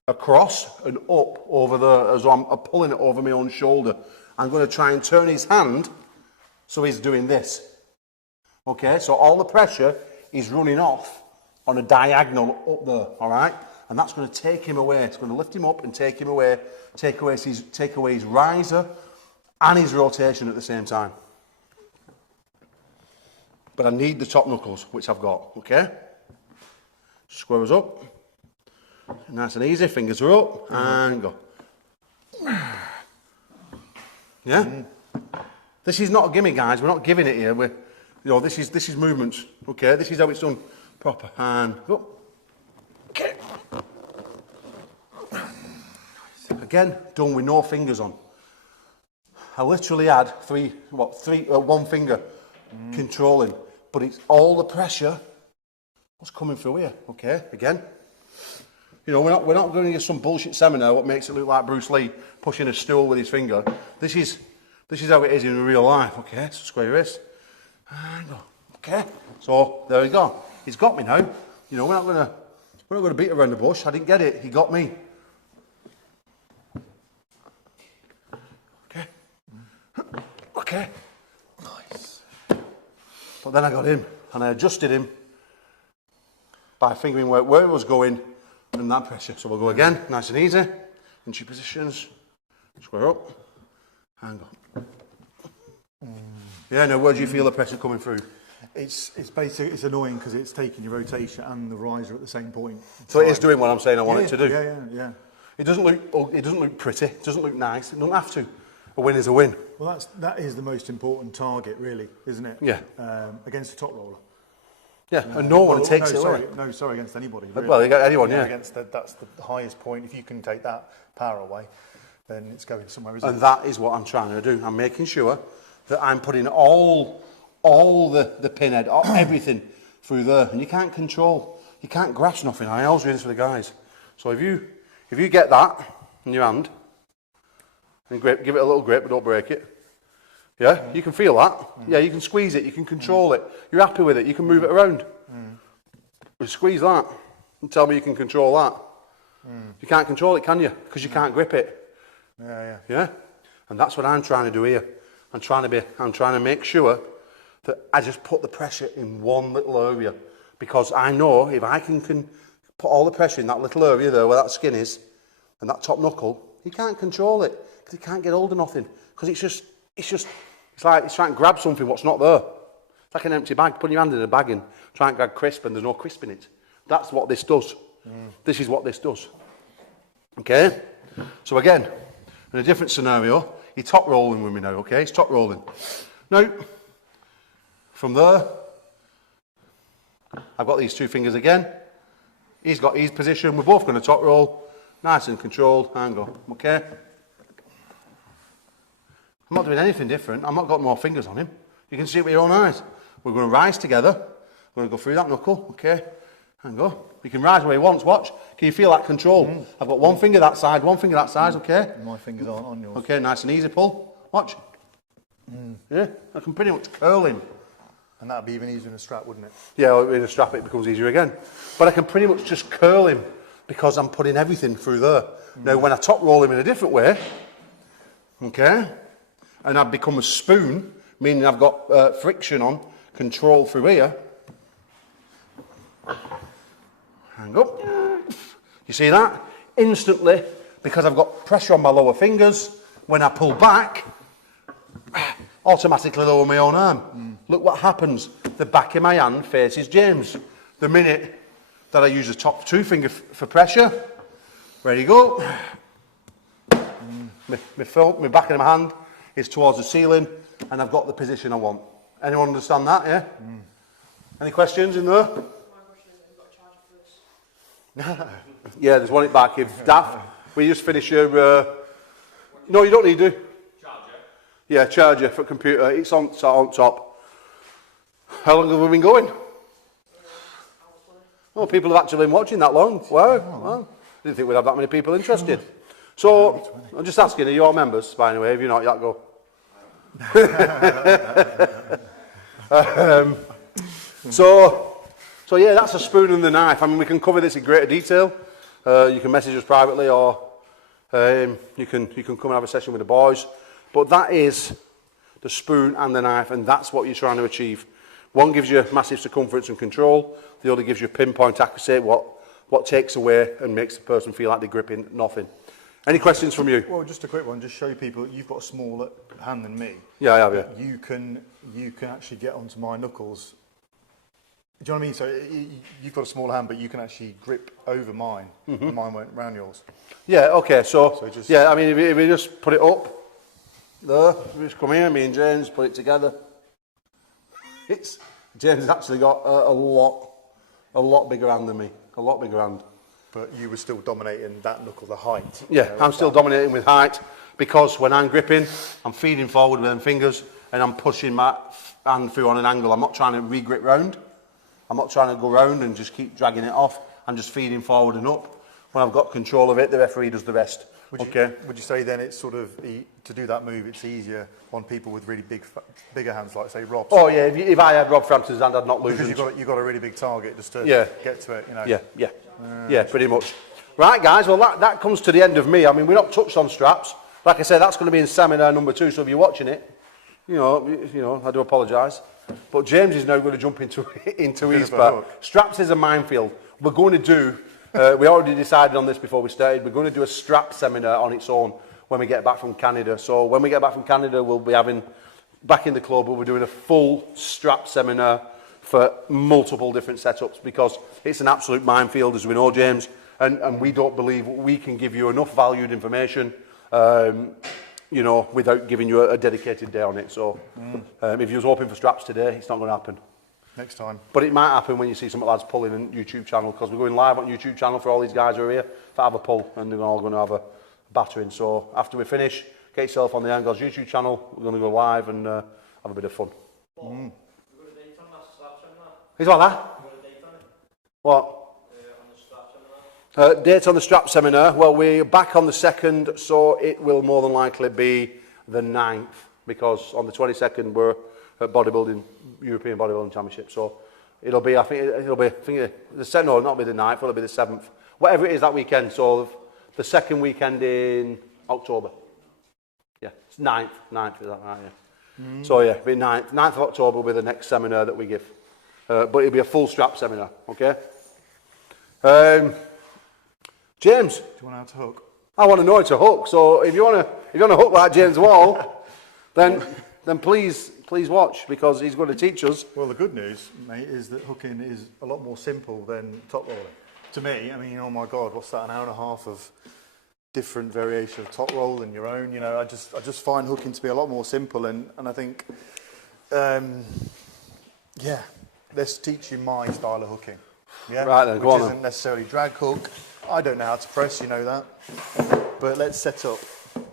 across and up over there, as I'm pulling it over my own shoulder. I'm going to try and turn his hand so he's doing this. Okay, so all the pressure is running off on a diagonal up there, all right? And that's going to take him away. It's going to lift him up and take him away, take away his riser and his rotation at the same time. But I need the top knuckles, which I've got, okay? Squares up. Nice and easy, fingers are up, and go. Yeah? This is not a gimme, guys. We're not giving it here. This is movements. Okay, this is how it's done proper. And go. Okay. Again, done with no fingers on. I literally had one finger controlling, but it's all the pressure what's coming through here. Okay, again. We're not going to get some bullshit seminar what makes it look like Bruce Lee pushing a stool with his finger. This is how it is in real life. Okay, so square your wrist. And go. Okay, so there we go. He's got me now. We're not going to beat around the bush. I didn't get it. He got me. Okay. Okay. Nice. But then I got him and I adjusted him by fingering where it was going. And that pressure. So we'll go again, nice and easy. Into positions, square up, and go. Yeah, now where do you feel the pressure coming through? It's basically, it's annoying because it's taking your rotation and the riser at the same point. So it is doing what I'm saying I want it to do. Yeah. It doesn't look pretty. It doesn't look nice. It doesn't have to. A win is a win. Well, that is the most important target, really, isn't it? Yeah. Against the top roller. Yeah, and no one takes it away. No, sorry, against anybody. Really. Well, you got anyone, yeah. That's the highest point. If you can take that power away, then it's going somewhere, isn't it? And that is what I'm trying to do. I'm making sure that I'm putting all the pinhead, everything through there. And you can't grasp nothing. I always do this for the guys. So if you get that in your hand and give it a little grip, but don't break it. Yeah, you can feel that. Yeah, you can squeeze it, you can control it. You're happy with it, you can move it around. But squeeze that and tell me you can control that. You can't control it, can you? Because you can't grip it. Yeah? And that's what I'm trying to do here. I'm trying to make sure that I just put the pressure in one little area. Because I know if I can put all the pressure in that little area there where that skin is, and that top knuckle, He can't control it because he can't get hold of nothing. Because it's like he's trying to grab something what's not there. It's like an empty bag. Putting your hand in a bag and trying to grab crisp and there's no crisp in it. That's what this does. This is what this does. Okay? So again, in a different scenario, he's top rolling with me now, okay? He's top rolling. Now, from there, I've got these two fingers again. He's got his position. We're both going to top roll. Nice and controlled. And go. Okay? I'm not doing anything different. I've not got more fingers on him. You can see it with your own eyes. We're going to rise together. We're going to go through that knuckle. Okay? And go. You can rise where he wants. Watch. Can you feel that control? I've got one finger that side, one finger that side. Okay? My fingers aren't on yours. Okay, nice and easy pull. Watch. Yeah, I can pretty much curl him. And that'd be even easier in a strap, wouldn't it? Yeah, in a strap it becomes easier again. But I can pretty much just curl him because I'm putting everything through there. Now, when I top roll him in a different way, okay, and I've become a spoon, meaning I've got friction on, control through here. Hang up. You see that? Instantly, because I've got pressure on my lower fingers, when I pull back, automatically lower my own arm. Look what happens. The back of my hand faces James. The minute that I use the top two finger for pressure, ready go. My back of my hand is towards the ceiling and I've got the position I want. Anyone understand that, yeah? Any questions in there? My question is, have you got a charger for this? Yeah, there's one at back. If Daft, we just finish your... no, you don't need to. Yeah, charger for computer. It's on top. How long have we been going? Oh, people have actually been watching that long. Wow. Wow. Didn't think we'd have that many people interested. So, I'm just asking, are you all members, by the way? If you're not, you go. So yeah, that's a spoon and the knife. I mean, we can cover this in greater detail. You can message us privately or you can come and have a session with the boys. But that is the spoon and the knife, and that's what you're trying to achieve. One gives you massive circumference and control. The other gives you pinpoint accuracy, what takes away and makes the person feel like they're gripping nothing. Any questions from you? Well, just a quick one. Just show people you've got a smaller hand than me. Yeah, I have, yeah. You can actually get onto my knuckles. Do you know what I mean? So you've got a smaller hand, but you can actually grip over mine. And mine went round yours. Yeah, okay, so just, yeah, I mean, if we just put it up, there, we just come here, me and James put it together. James has actually got a lot bigger hand than me, a lot bigger hand. But you were still dominating that knuckle, the height. Yeah, I'm still dominating with height because when I'm gripping, I'm feeding forward with them fingers and I'm pushing my hand through on an angle. I'm not trying to re-grip round. I'm not trying to go round and just keep dragging it off. I'm just feeding forward and up. When I've got control of it, the referee does the rest. Would you say then it's sort of, to do that move, it's easier on people with really bigger hands, like say Rob's? Oh yeah, if I had Rob Frampton's hand, I'd not lose. Because you've got a really big target just to get to it, you know. Yeah, pretty much. Right, guys, well that comes to the end of me. I mean, we're not touched on straps. Like I said, that's going to be in seminar number 2, so if you're watching it, you know, I do apologise. But James is now going to jump into his part. Straps is a minefield. We're going to do, we already decided on this before we started, we're going to do a strap seminar on its own when we get back from Canada. So when we get back from Canada, we'll be having, back in the club, we'll be doing a full strap seminar for multiple different setups because it's an absolute minefield, as we know, James, and we don't believe we can give you enough valued information you know, without giving you a dedicated day on it. So if you was hoping for straps today, it's not going to happen. Next time. But it might happen when you see some lads pulling on YouTube channel, because we're going live on YouTube channel for all these guys who are here to have a pull, and they're all going to have a battering. So after we finish, get yourself on the Armgods YouTube channel. We're going to go live and have a bit of fun. Is what that? What? Date on the strap seminar, well, we're back on the 2nd, so it will more than likely be the 9th, because on the 22nd we're at European Bodybuilding Championship, so it'll be, I think not be the 9th, it'll be the 7th, whatever it is that weekend, so the second weekend in October. Yeah, it's 9th, is that right, yeah. So yeah, it'll be 9th of October will be the next seminar that we give, but it'll be a full strap seminar, okay? James. Do you want out to hook? I want to know it's a hook. So if you want to hook like James Wall, then please watch, because he's going to teach us. Well, the good news, mate, is that hooking is a lot more simple than top rolling. To me, I mean, oh my God, what's that? An hour and a half of different variation of top roll than your own. You know, I just find hooking to be a lot more simple, and I think, yeah, let's teach you my style of hooking. Yeah, right then, go on. Which isn't necessarily drag hook. I don't know how to press, you know that. But let's set up.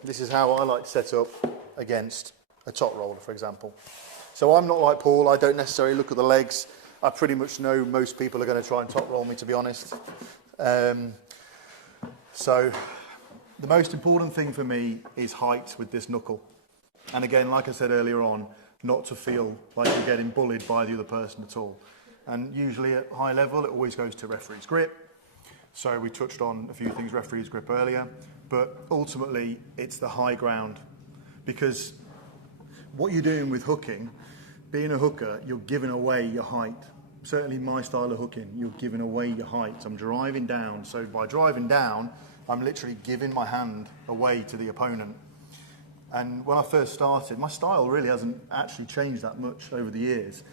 This is how I like to set up against a top roller, for example. So I'm not like Paul. I don't necessarily look at the legs. I pretty much know most people are going to try and top roll me, to be honest. So the most important thing for me is height with this knuckle. And again, like I said earlier on, not to feel like you're getting bullied by the other person at all. And usually at high level, it always goes to referee's grip. So we touched on a few things, referee's grip earlier, but ultimately it's the high ground. Because what you're doing with hooking, being a hooker, you're giving away your height. Certainly my style of hooking, you're giving away your height. I'm driving down, so by driving down, I'm literally giving my hand away to the opponent. And when I first started, my style really hasn't actually changed that much over the years.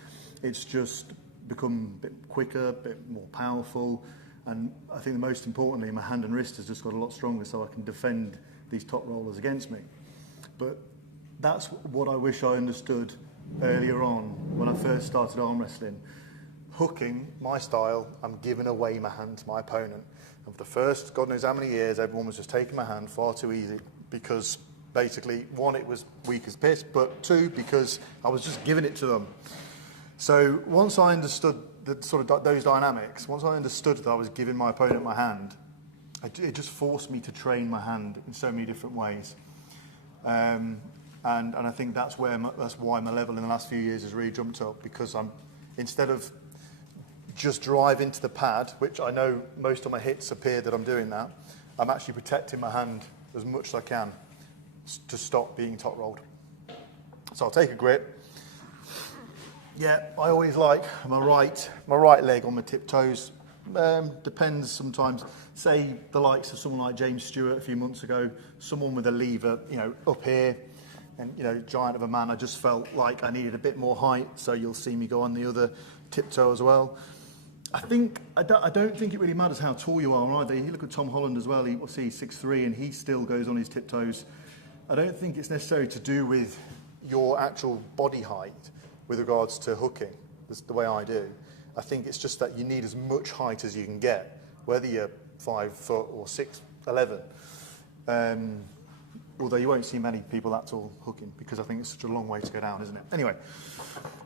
It's just become a bit quicker, a bit more powerful, and I think the most importantly, my hand and wrist has just got a lot stronger, so I can defend these top rollers against me. But that's what I wish I understood earlier on when I first started arm wrestling. Hooking, my style, I'm giving away my hand to my opponent. And for the first, God knows how many years, everyone was just taking my hand far too easy, because basically, one, it was weak as piss, but two, because I was just giving it to them. So once I understood the sort of those dynamics, once I understood that I was giving my opponent my hand, it just forced me to train my hand in so many different ways. And I think that's why my level in the last few years has really jumped up, because instead of just drive into the pad, which I know most of my hits appear that I'm doing that, I'm actually protecting my hand as much as I can to stop being top rolled. So I'll take a grip. Yeah, I always like my right leg on my tiptoes. Depends sometimes. Say the likes of someone like James Stewart a few months ago, someone with a lever, you know, up here, and you know, giant of a man. I just felt like I needed a bit more height, so you'll see me go on the other tiptoe as well. I don't think it really matters how tall you are either. You look at Tom Holland as well. He's 6'3", and he still goes on his tiptoes. I don't think it's necessarily to do with your actual body height with regards to hooking, that's the way I do. I think it's just that you need as much height as you can get, whether you're 5 foot or 6'11". Although you won't see many people that tall hooking, because I think it's such a long way to go down, isn't it? Anyway,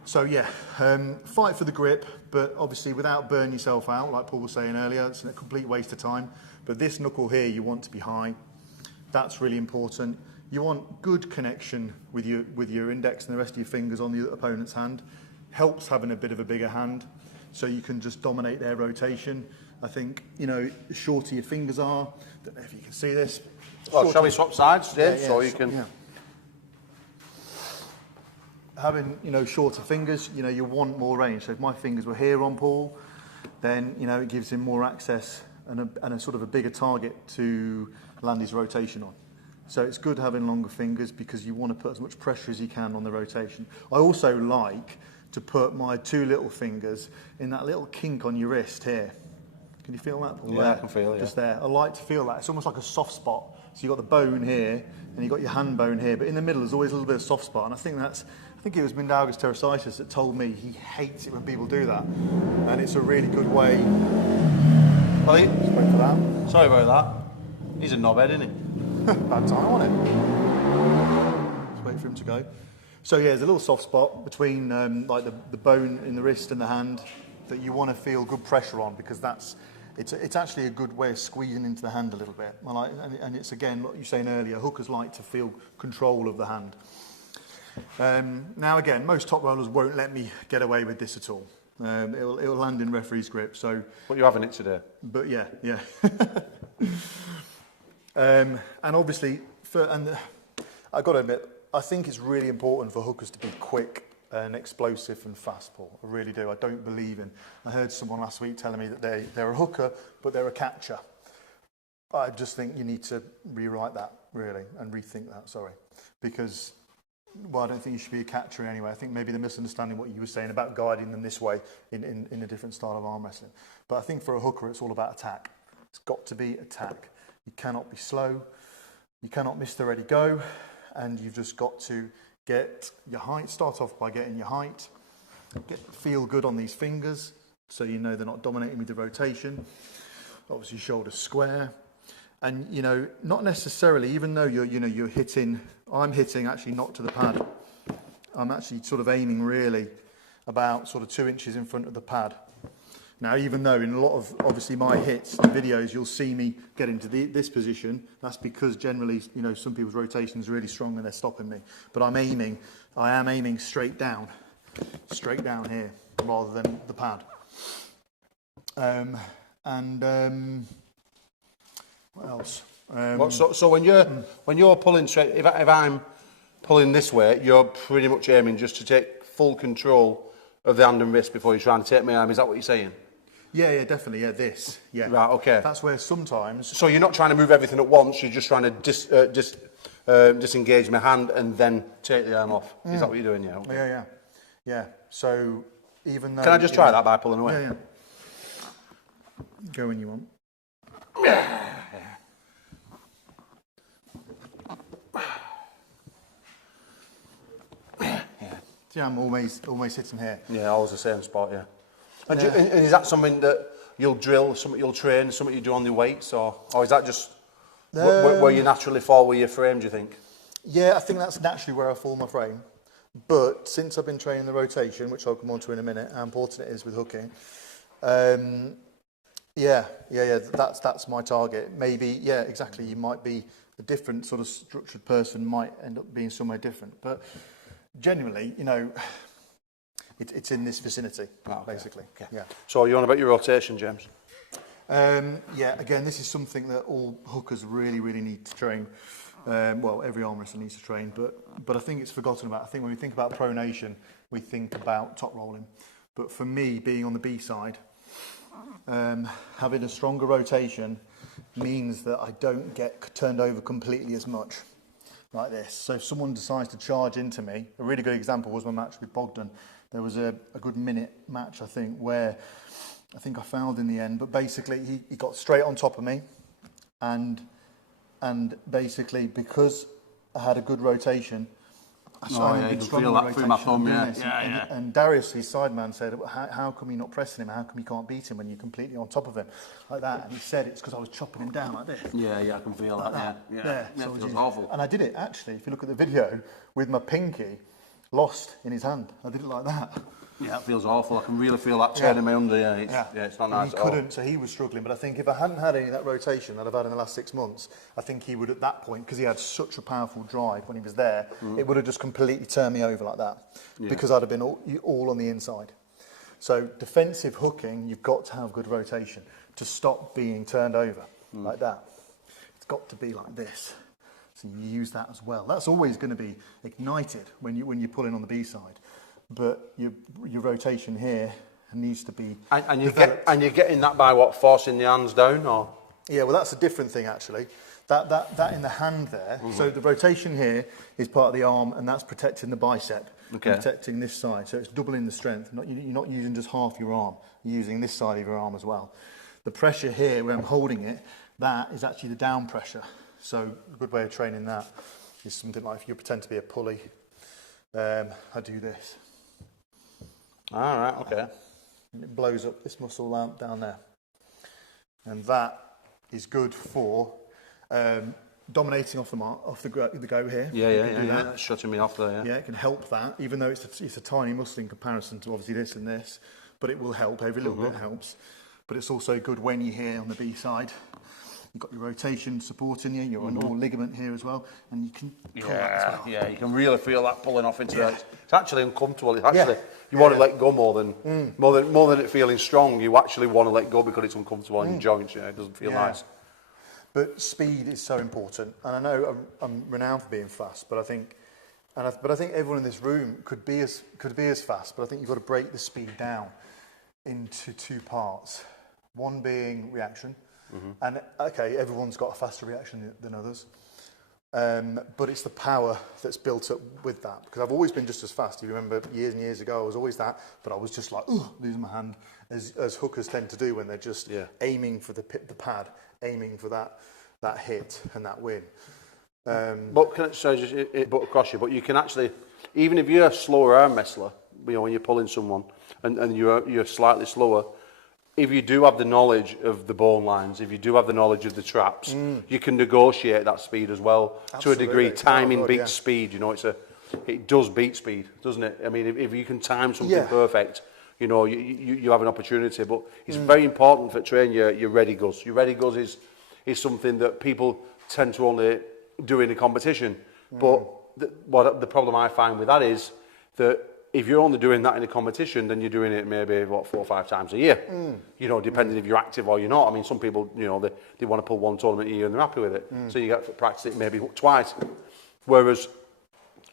so yeah, fight for the grip, but obviously without burning yourself out, like Paul was saying earlier. It's a complete waste of time. But this knuckle here, you want to be high. That's really important. You want good connection with your index and the rest of your fingers on the opponent's hand. Helps having a bit of a bigger hand, so you can just dominate their rotation. I think, you know, the shorter your fingers are, I don't know if you can see this. Well, shall we swap sides, Dave, Yeah, so you can... Yeah. Having, you know, shorter fingers, you know, you want more range. So if my fingers were here on Paul, then, you know, it gives him more access and a sort of a bigger target to land his rotation on. So it's good having longer fingers, because you want to put as much pressure as you can on the rotation. I also like to put my two little fingers in that little kink on your wrist here. Can you feel that, Paul? Yeah, I can feel it. Just there. I like to feel that. It's almost like a soft spot. So you've got the bone here, and you've got your hand bone here, but in the middle there's always a little bit of soft spot. And I think it was Mindaugas Terrasitis that told me he hates it when people do that. And it's a really good way. Well, Spoke for that. sorry about that. He's a knobhead, isn't he? Bad time, wasn't it? Just wait for him to go. So yeah, there's a little soft spot between like the bone in the wrist and the hand that you want to feel good pressure on, because it's actually a good way of squeezing into the hand a little bit. And it's, again, what you were saying earlier, hookers like to feel control of the hand. Now again, most top rollers won't let me get away with this at all. It'll land in referee's grip. So, But you're having it today. but yeah. And obviously, I've got to admit, I think it's really important for hookers to be quick and explosive and fast, Paul. I really do. I don't believe in... I heard someone last week telling me that they're a hooker, but they're a catcher. I just think you need to rewrite that, really, and rethink that, sorry. Because, well, I don't think you should be a catcher anyway. I think maybe they're misunderstanding what you were saying about guiding them this way in a different style of arm wrestling. But I think for a hooker, it's all about attack. It's got to be attack. You cannot be slow. You cannot miss the ready go. And you've just got to get your height. Start off by getting your height. Feel good on these fingers, so you know they're not dominating with the rotation. Obviously, shoulders square. And, you know, not necessarily, even though you're hitting, I'm hitting actually not to the pad. I'm actually sort of aiming really about sort of 2 inches in front of the pad. Now, even though in a lot of, obviously, my hits and videos, you'll see me get into this position, that's because generally, you know, some people's rotation is really strong and they're stopping me. But I am aiming straight down here, rather than the pad. What else? So when you're pulling straight, if I'm pulling this way, you're pretty much aiming just to take full control of the hand and wrist before you're trying to take my arm. Is that what you're saying? Yeah, definitely. Yeah, this. Yeah. Right. Okay. That's where sometimes. So you're not trying to move everything at once. You're just trying to disengage my hand and then take the arm off. Is that what you're doing? Yeah. Okay. Yeah. So even though. Can I just try that by pulling away? Yeah. Go when you want. Yeah, I'm always hitting here. Yeah, always the same spot. Yeah. And is that something that you'll drill, something you'll train, something you do on the weights, or is that just where you naturally fall with your frame? Do you think? Yeah, I think that's naturally where I fall my frame. But since I've been training the rotation, which I'll come on to in a minute, how important it is with hooking. That's my target. Maybe, yeah, exactly. You might be a different sort of structured person, might end up being somewhere different, but generally, you know, it's in this vicinity, basically. Okay. Yeah. So you're on about your rotation, James? Again, this is something that all hookers really, really need to train. Well, every arm wrestler needs to train, but I think it's forgotten about. I think when we think about pronation, we think about top rolling. But for me, being on the B side, having a stronger rotation means that I don't get turned over completely as much. Like this. So if someone decides to charge into me, a really good example was my match with Bogdan. There was a good minute match, I think, where I think I fouled in the end, but basically he got straight on top of me, and basically because I had a good rotation, you can feel that through my thumb, And Darius, his side man, said, how come you're not pressing him? How come you can't beat him when you're completely on top of him? Like that. And he said it's because I was chopping him down like this. Yeah, I can feel like that. Yeah. So it feels awful. And I did it, actually, if you look at the video, with my pinky lost in his hand. I did it like that. Yeah, it feels awful. I can really feel that turning me under. It's not nice He couldn't, so he was struggling. But I think if I hadn't had any of that rotation that I've had in the last 6 months, I think he would, at that point, because he had such a powerful drive when he was there, it would have just completely turned me over like that, because I'd have been all on the inside. So defensive hooking, you've got to have good rotation to stop being turned over like that. It's got to be like this. So you use that as well. That's always going to be ignited when you're pulling on the B side. But your rotation here needs to be and you're getting that by what, forcing the hands down, or? Yeah, well, that's a different thing actually. That in the hand there. So the rotation here is part of the arm, and that's protecting the bicep, protecting this side. So it's doubling the strength. You're not using just half your arm. You're using this side of your arm as well. The pressure here, where I'm holding it, that is actually the down pressure. So a good way of training that is something like, if you pretend to be a pulley, I do this. All right, okay. And it blows up this muscle out down there. And that is good for dominating off the go here. Yeah. That's shutting me off there, Yeah, it can help that, even though it's a tiny muscle in comparison to obviously this and this, but it will help. Every little bit helps. But it's also good when you're here on the B side. You've got your rotation supporting you, your normal ligament here as well, and you can pull that as well. Yeah, you can really feel that pulling off into that. It's actually uncomfortable. It's actually, you want to let go more than it feeling strong. You actually want to let go because it's uncomfortable in your joints. It doesn't feel nice. But speed is so important, and I know I'm renowned for being fast, but I think everyone in this room could be as fast. But I think you've got to break the speed down into two parts. One being reaction, And okay, everyone's got a faster reaction than others. But it's the power that's built up with that. Because I've always been just as fast. You remember years and years ago, I was always that, but I was just like, losing my hand, as hookers tend to do when they're just aiming for the pad, aiming for that hit and that win. But can I just butt across you? But you can actually, even if you're a slower arm wrestler, you know, when you're pulling someone and you're slightly slower, if you do have the knowledge of the bone lines, if you do have the knowledge of the traps, you can negotiate that speed as well. Absolutely. To a degree. Timing God, beats speed. You know, it does beat speed, doesn't it? I mean, if you can time something perfect, you know, you have an opportunity. But it's very important for training your ready goes. Your ready goes is something that people tend to only do in a competition. But the problem I find with that is that if you're only doing that in a competition, then you're doing it maybe, 4 or 5 times a year. You know, depending if you're active or you're not. I mean, some people, you know, they want to pull one tournament a year and they're happy with it. So you get to practice it maybe twice. Whereas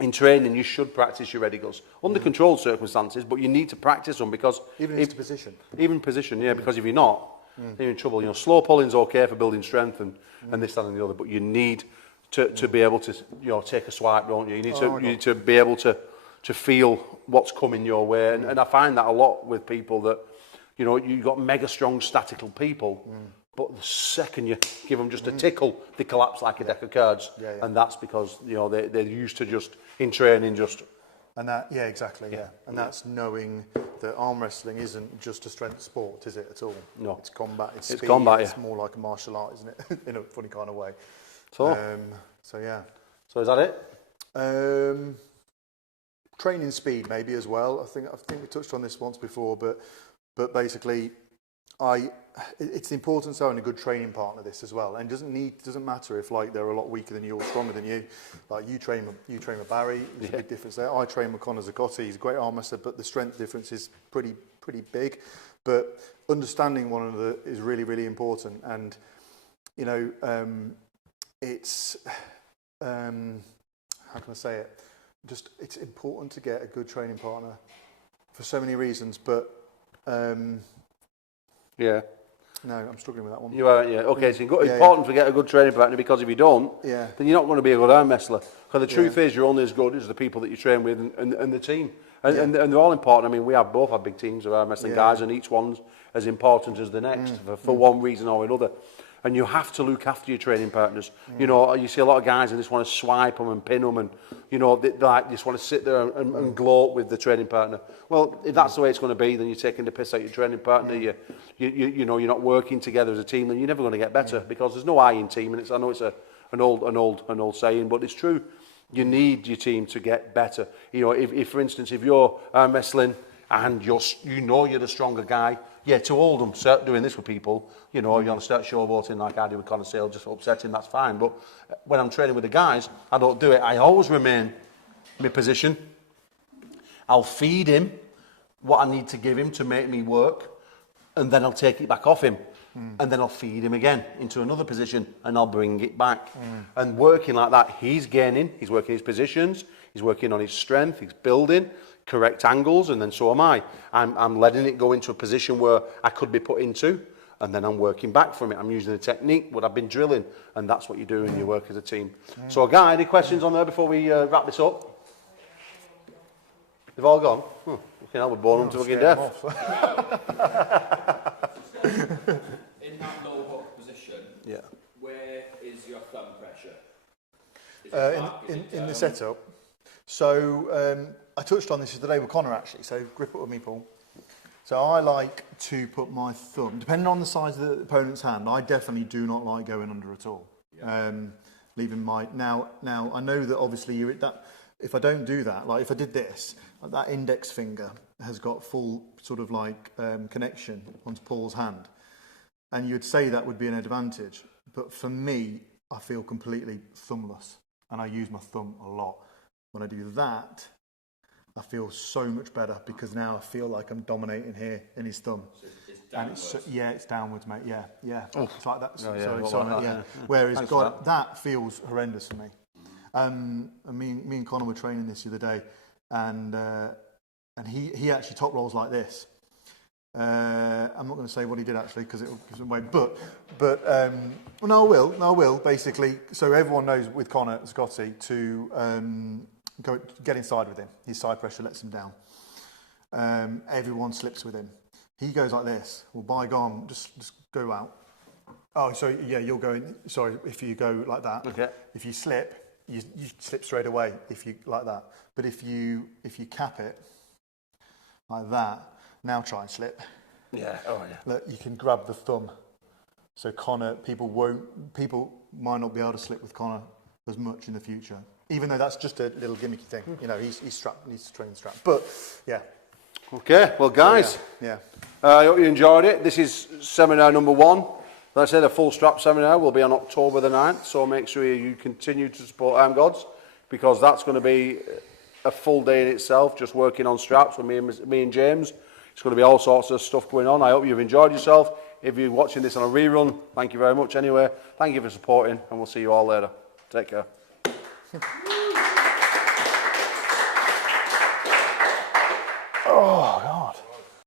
in training, you should practice your ready goes. Under controlled circumstances, but you need to practice them because... Even into position. Even position, because if you're not, then you're in trouble. You know, slow pulling's okay for building strength and this, that and the other, but you need to be able to, you know, take a swipe, don't you? You need to be able to feel what's coming your way. And I find that a lot with people that, you know, you've got mega strong statical people, but the second you give them just a tickle, they collapse like a deck of cards. And that's because, you know, they're used to just, in training, just... And that, exactly. And that's knowing that arm wrestling isn't just a strength sport, is it, at all? No. It's combat, it's speed, combat, it's more like a martial art, isn't it? In a funny kind of way. So is that it? Training speed maybe as well. I think we touched on this once before, but basically, it's the importance of having a good training partner. This as well, and it doesn't matter if like they're a lot weaker than you or stronger than you. Like you train with Barry, there's a big difference there. I train with Conor Zagotti. He's a great arm wrestler, but the strength difference is pretty big. But understanding one another is really, really important, and you know, it's how can I say it? Just it's important to get a good training partner for so many reasons, but no, I'm struggling with that one. You are, okay. So it's important to get a good training partner, because if you don't, then you're not going to be a good arm wrestler. Because the truth is, you're only as good as the people that you train with and the team, and they're all important. I mean, we have both had big teams of arm wrestling guys, and each one's as important as the next for one reason or another. And you have to look after your training partners. You know, you see a lot of guys who just want to swipe them and pin them, and you know, they just want to sit there and gloat with the training partner. Well, if that's the way it's going to be, then you're taking the piss out your training partner. You know, you're not working together as a team. Then you're never going to get better, because there's no I in team. And I know it's an old saying, but it's true. You need your team to get better. You know, if for instance, if you're arm wrestling and you're the stronger guy. To hold them, start doing this with people, you know, you want to start showboating like I do with Conor Sale, just upsetting, that's fine. But when I'm training with the guys, I don't do it. I always remain in my position. I'll feed him what I need to give him to make me work, and then I'll take it back off him. And then I'll feed him again into another position, and I'll bring it back. And working like that, he's gaining, he's working his positions, he's working on his strength, he's building correct angles, and then so am I. I'm letting it go into a position where I could be put into, and then I'm working back from it. I'm using the technique, what I've been drilling, and that's what you do when you work as a team. So, Guy, any questions on there before we wrap this up? They've all gone? Okay, we're boring them to fucking death. In that low hook position, where is your thumb pressure? Is it back? In the setup. So I touched on this today with Conor actually. So grip it with me, Paul. So I like to put my thumb, depending on the size of the opponent's hand. I definitely do not like going under at all. Leaving my now I know that obviously if I don't do that, like if I did this, that index finger has got full sort of like connection onto Paul's hand, and you'd say that would be an advantage. But for me, I feel completely thumbless, and I use my thumb a lot. When I do that, I feel so much better, because now I feel like I'm dominating here in his thumb. So it's downwards. And it's downwards, mate. Yeah. It's like that. Oh, Whereas that feels horrendous for me. And me and Conor were training this the other day, and he actually top rolls like this. I'm not going to say what he did actually because it will give it away. But no, I will. Basically, so everyone knows with Connor Scotty to get inside with him. His side pressure lets him down. Everyone slips with him. He goes like this. Well, by God, just go out. Oh, so yeah, you're going. Sorry, if you go like that. Okay. If you slip, you slip straight away. If you like that. But if you cap it like that. Now try and slip. Yeah. Oh yeah. Look, you can grab the thumb. So Connor, people might not be able to slip with Connor as much in the future. Even though that's just a little gimmicky thing. You know, he's strapped, he's trained strapped. But yeah. Okay. Well, guys. Yeah. I hope you enjoyed it. This is seminar number 1. Like I said, the full strap seminar will be on October the 9th. So make sure you continue to support Armgods because that's going to be a full day in itself, just working on straps with me and James. It's going to be all sorts of stuff going on. I hope you've enjoyed yourself. If you're watching this on a rerun, thank you very much anyway. Thank you for supporting, and we'll see you all later. Take care. Oh,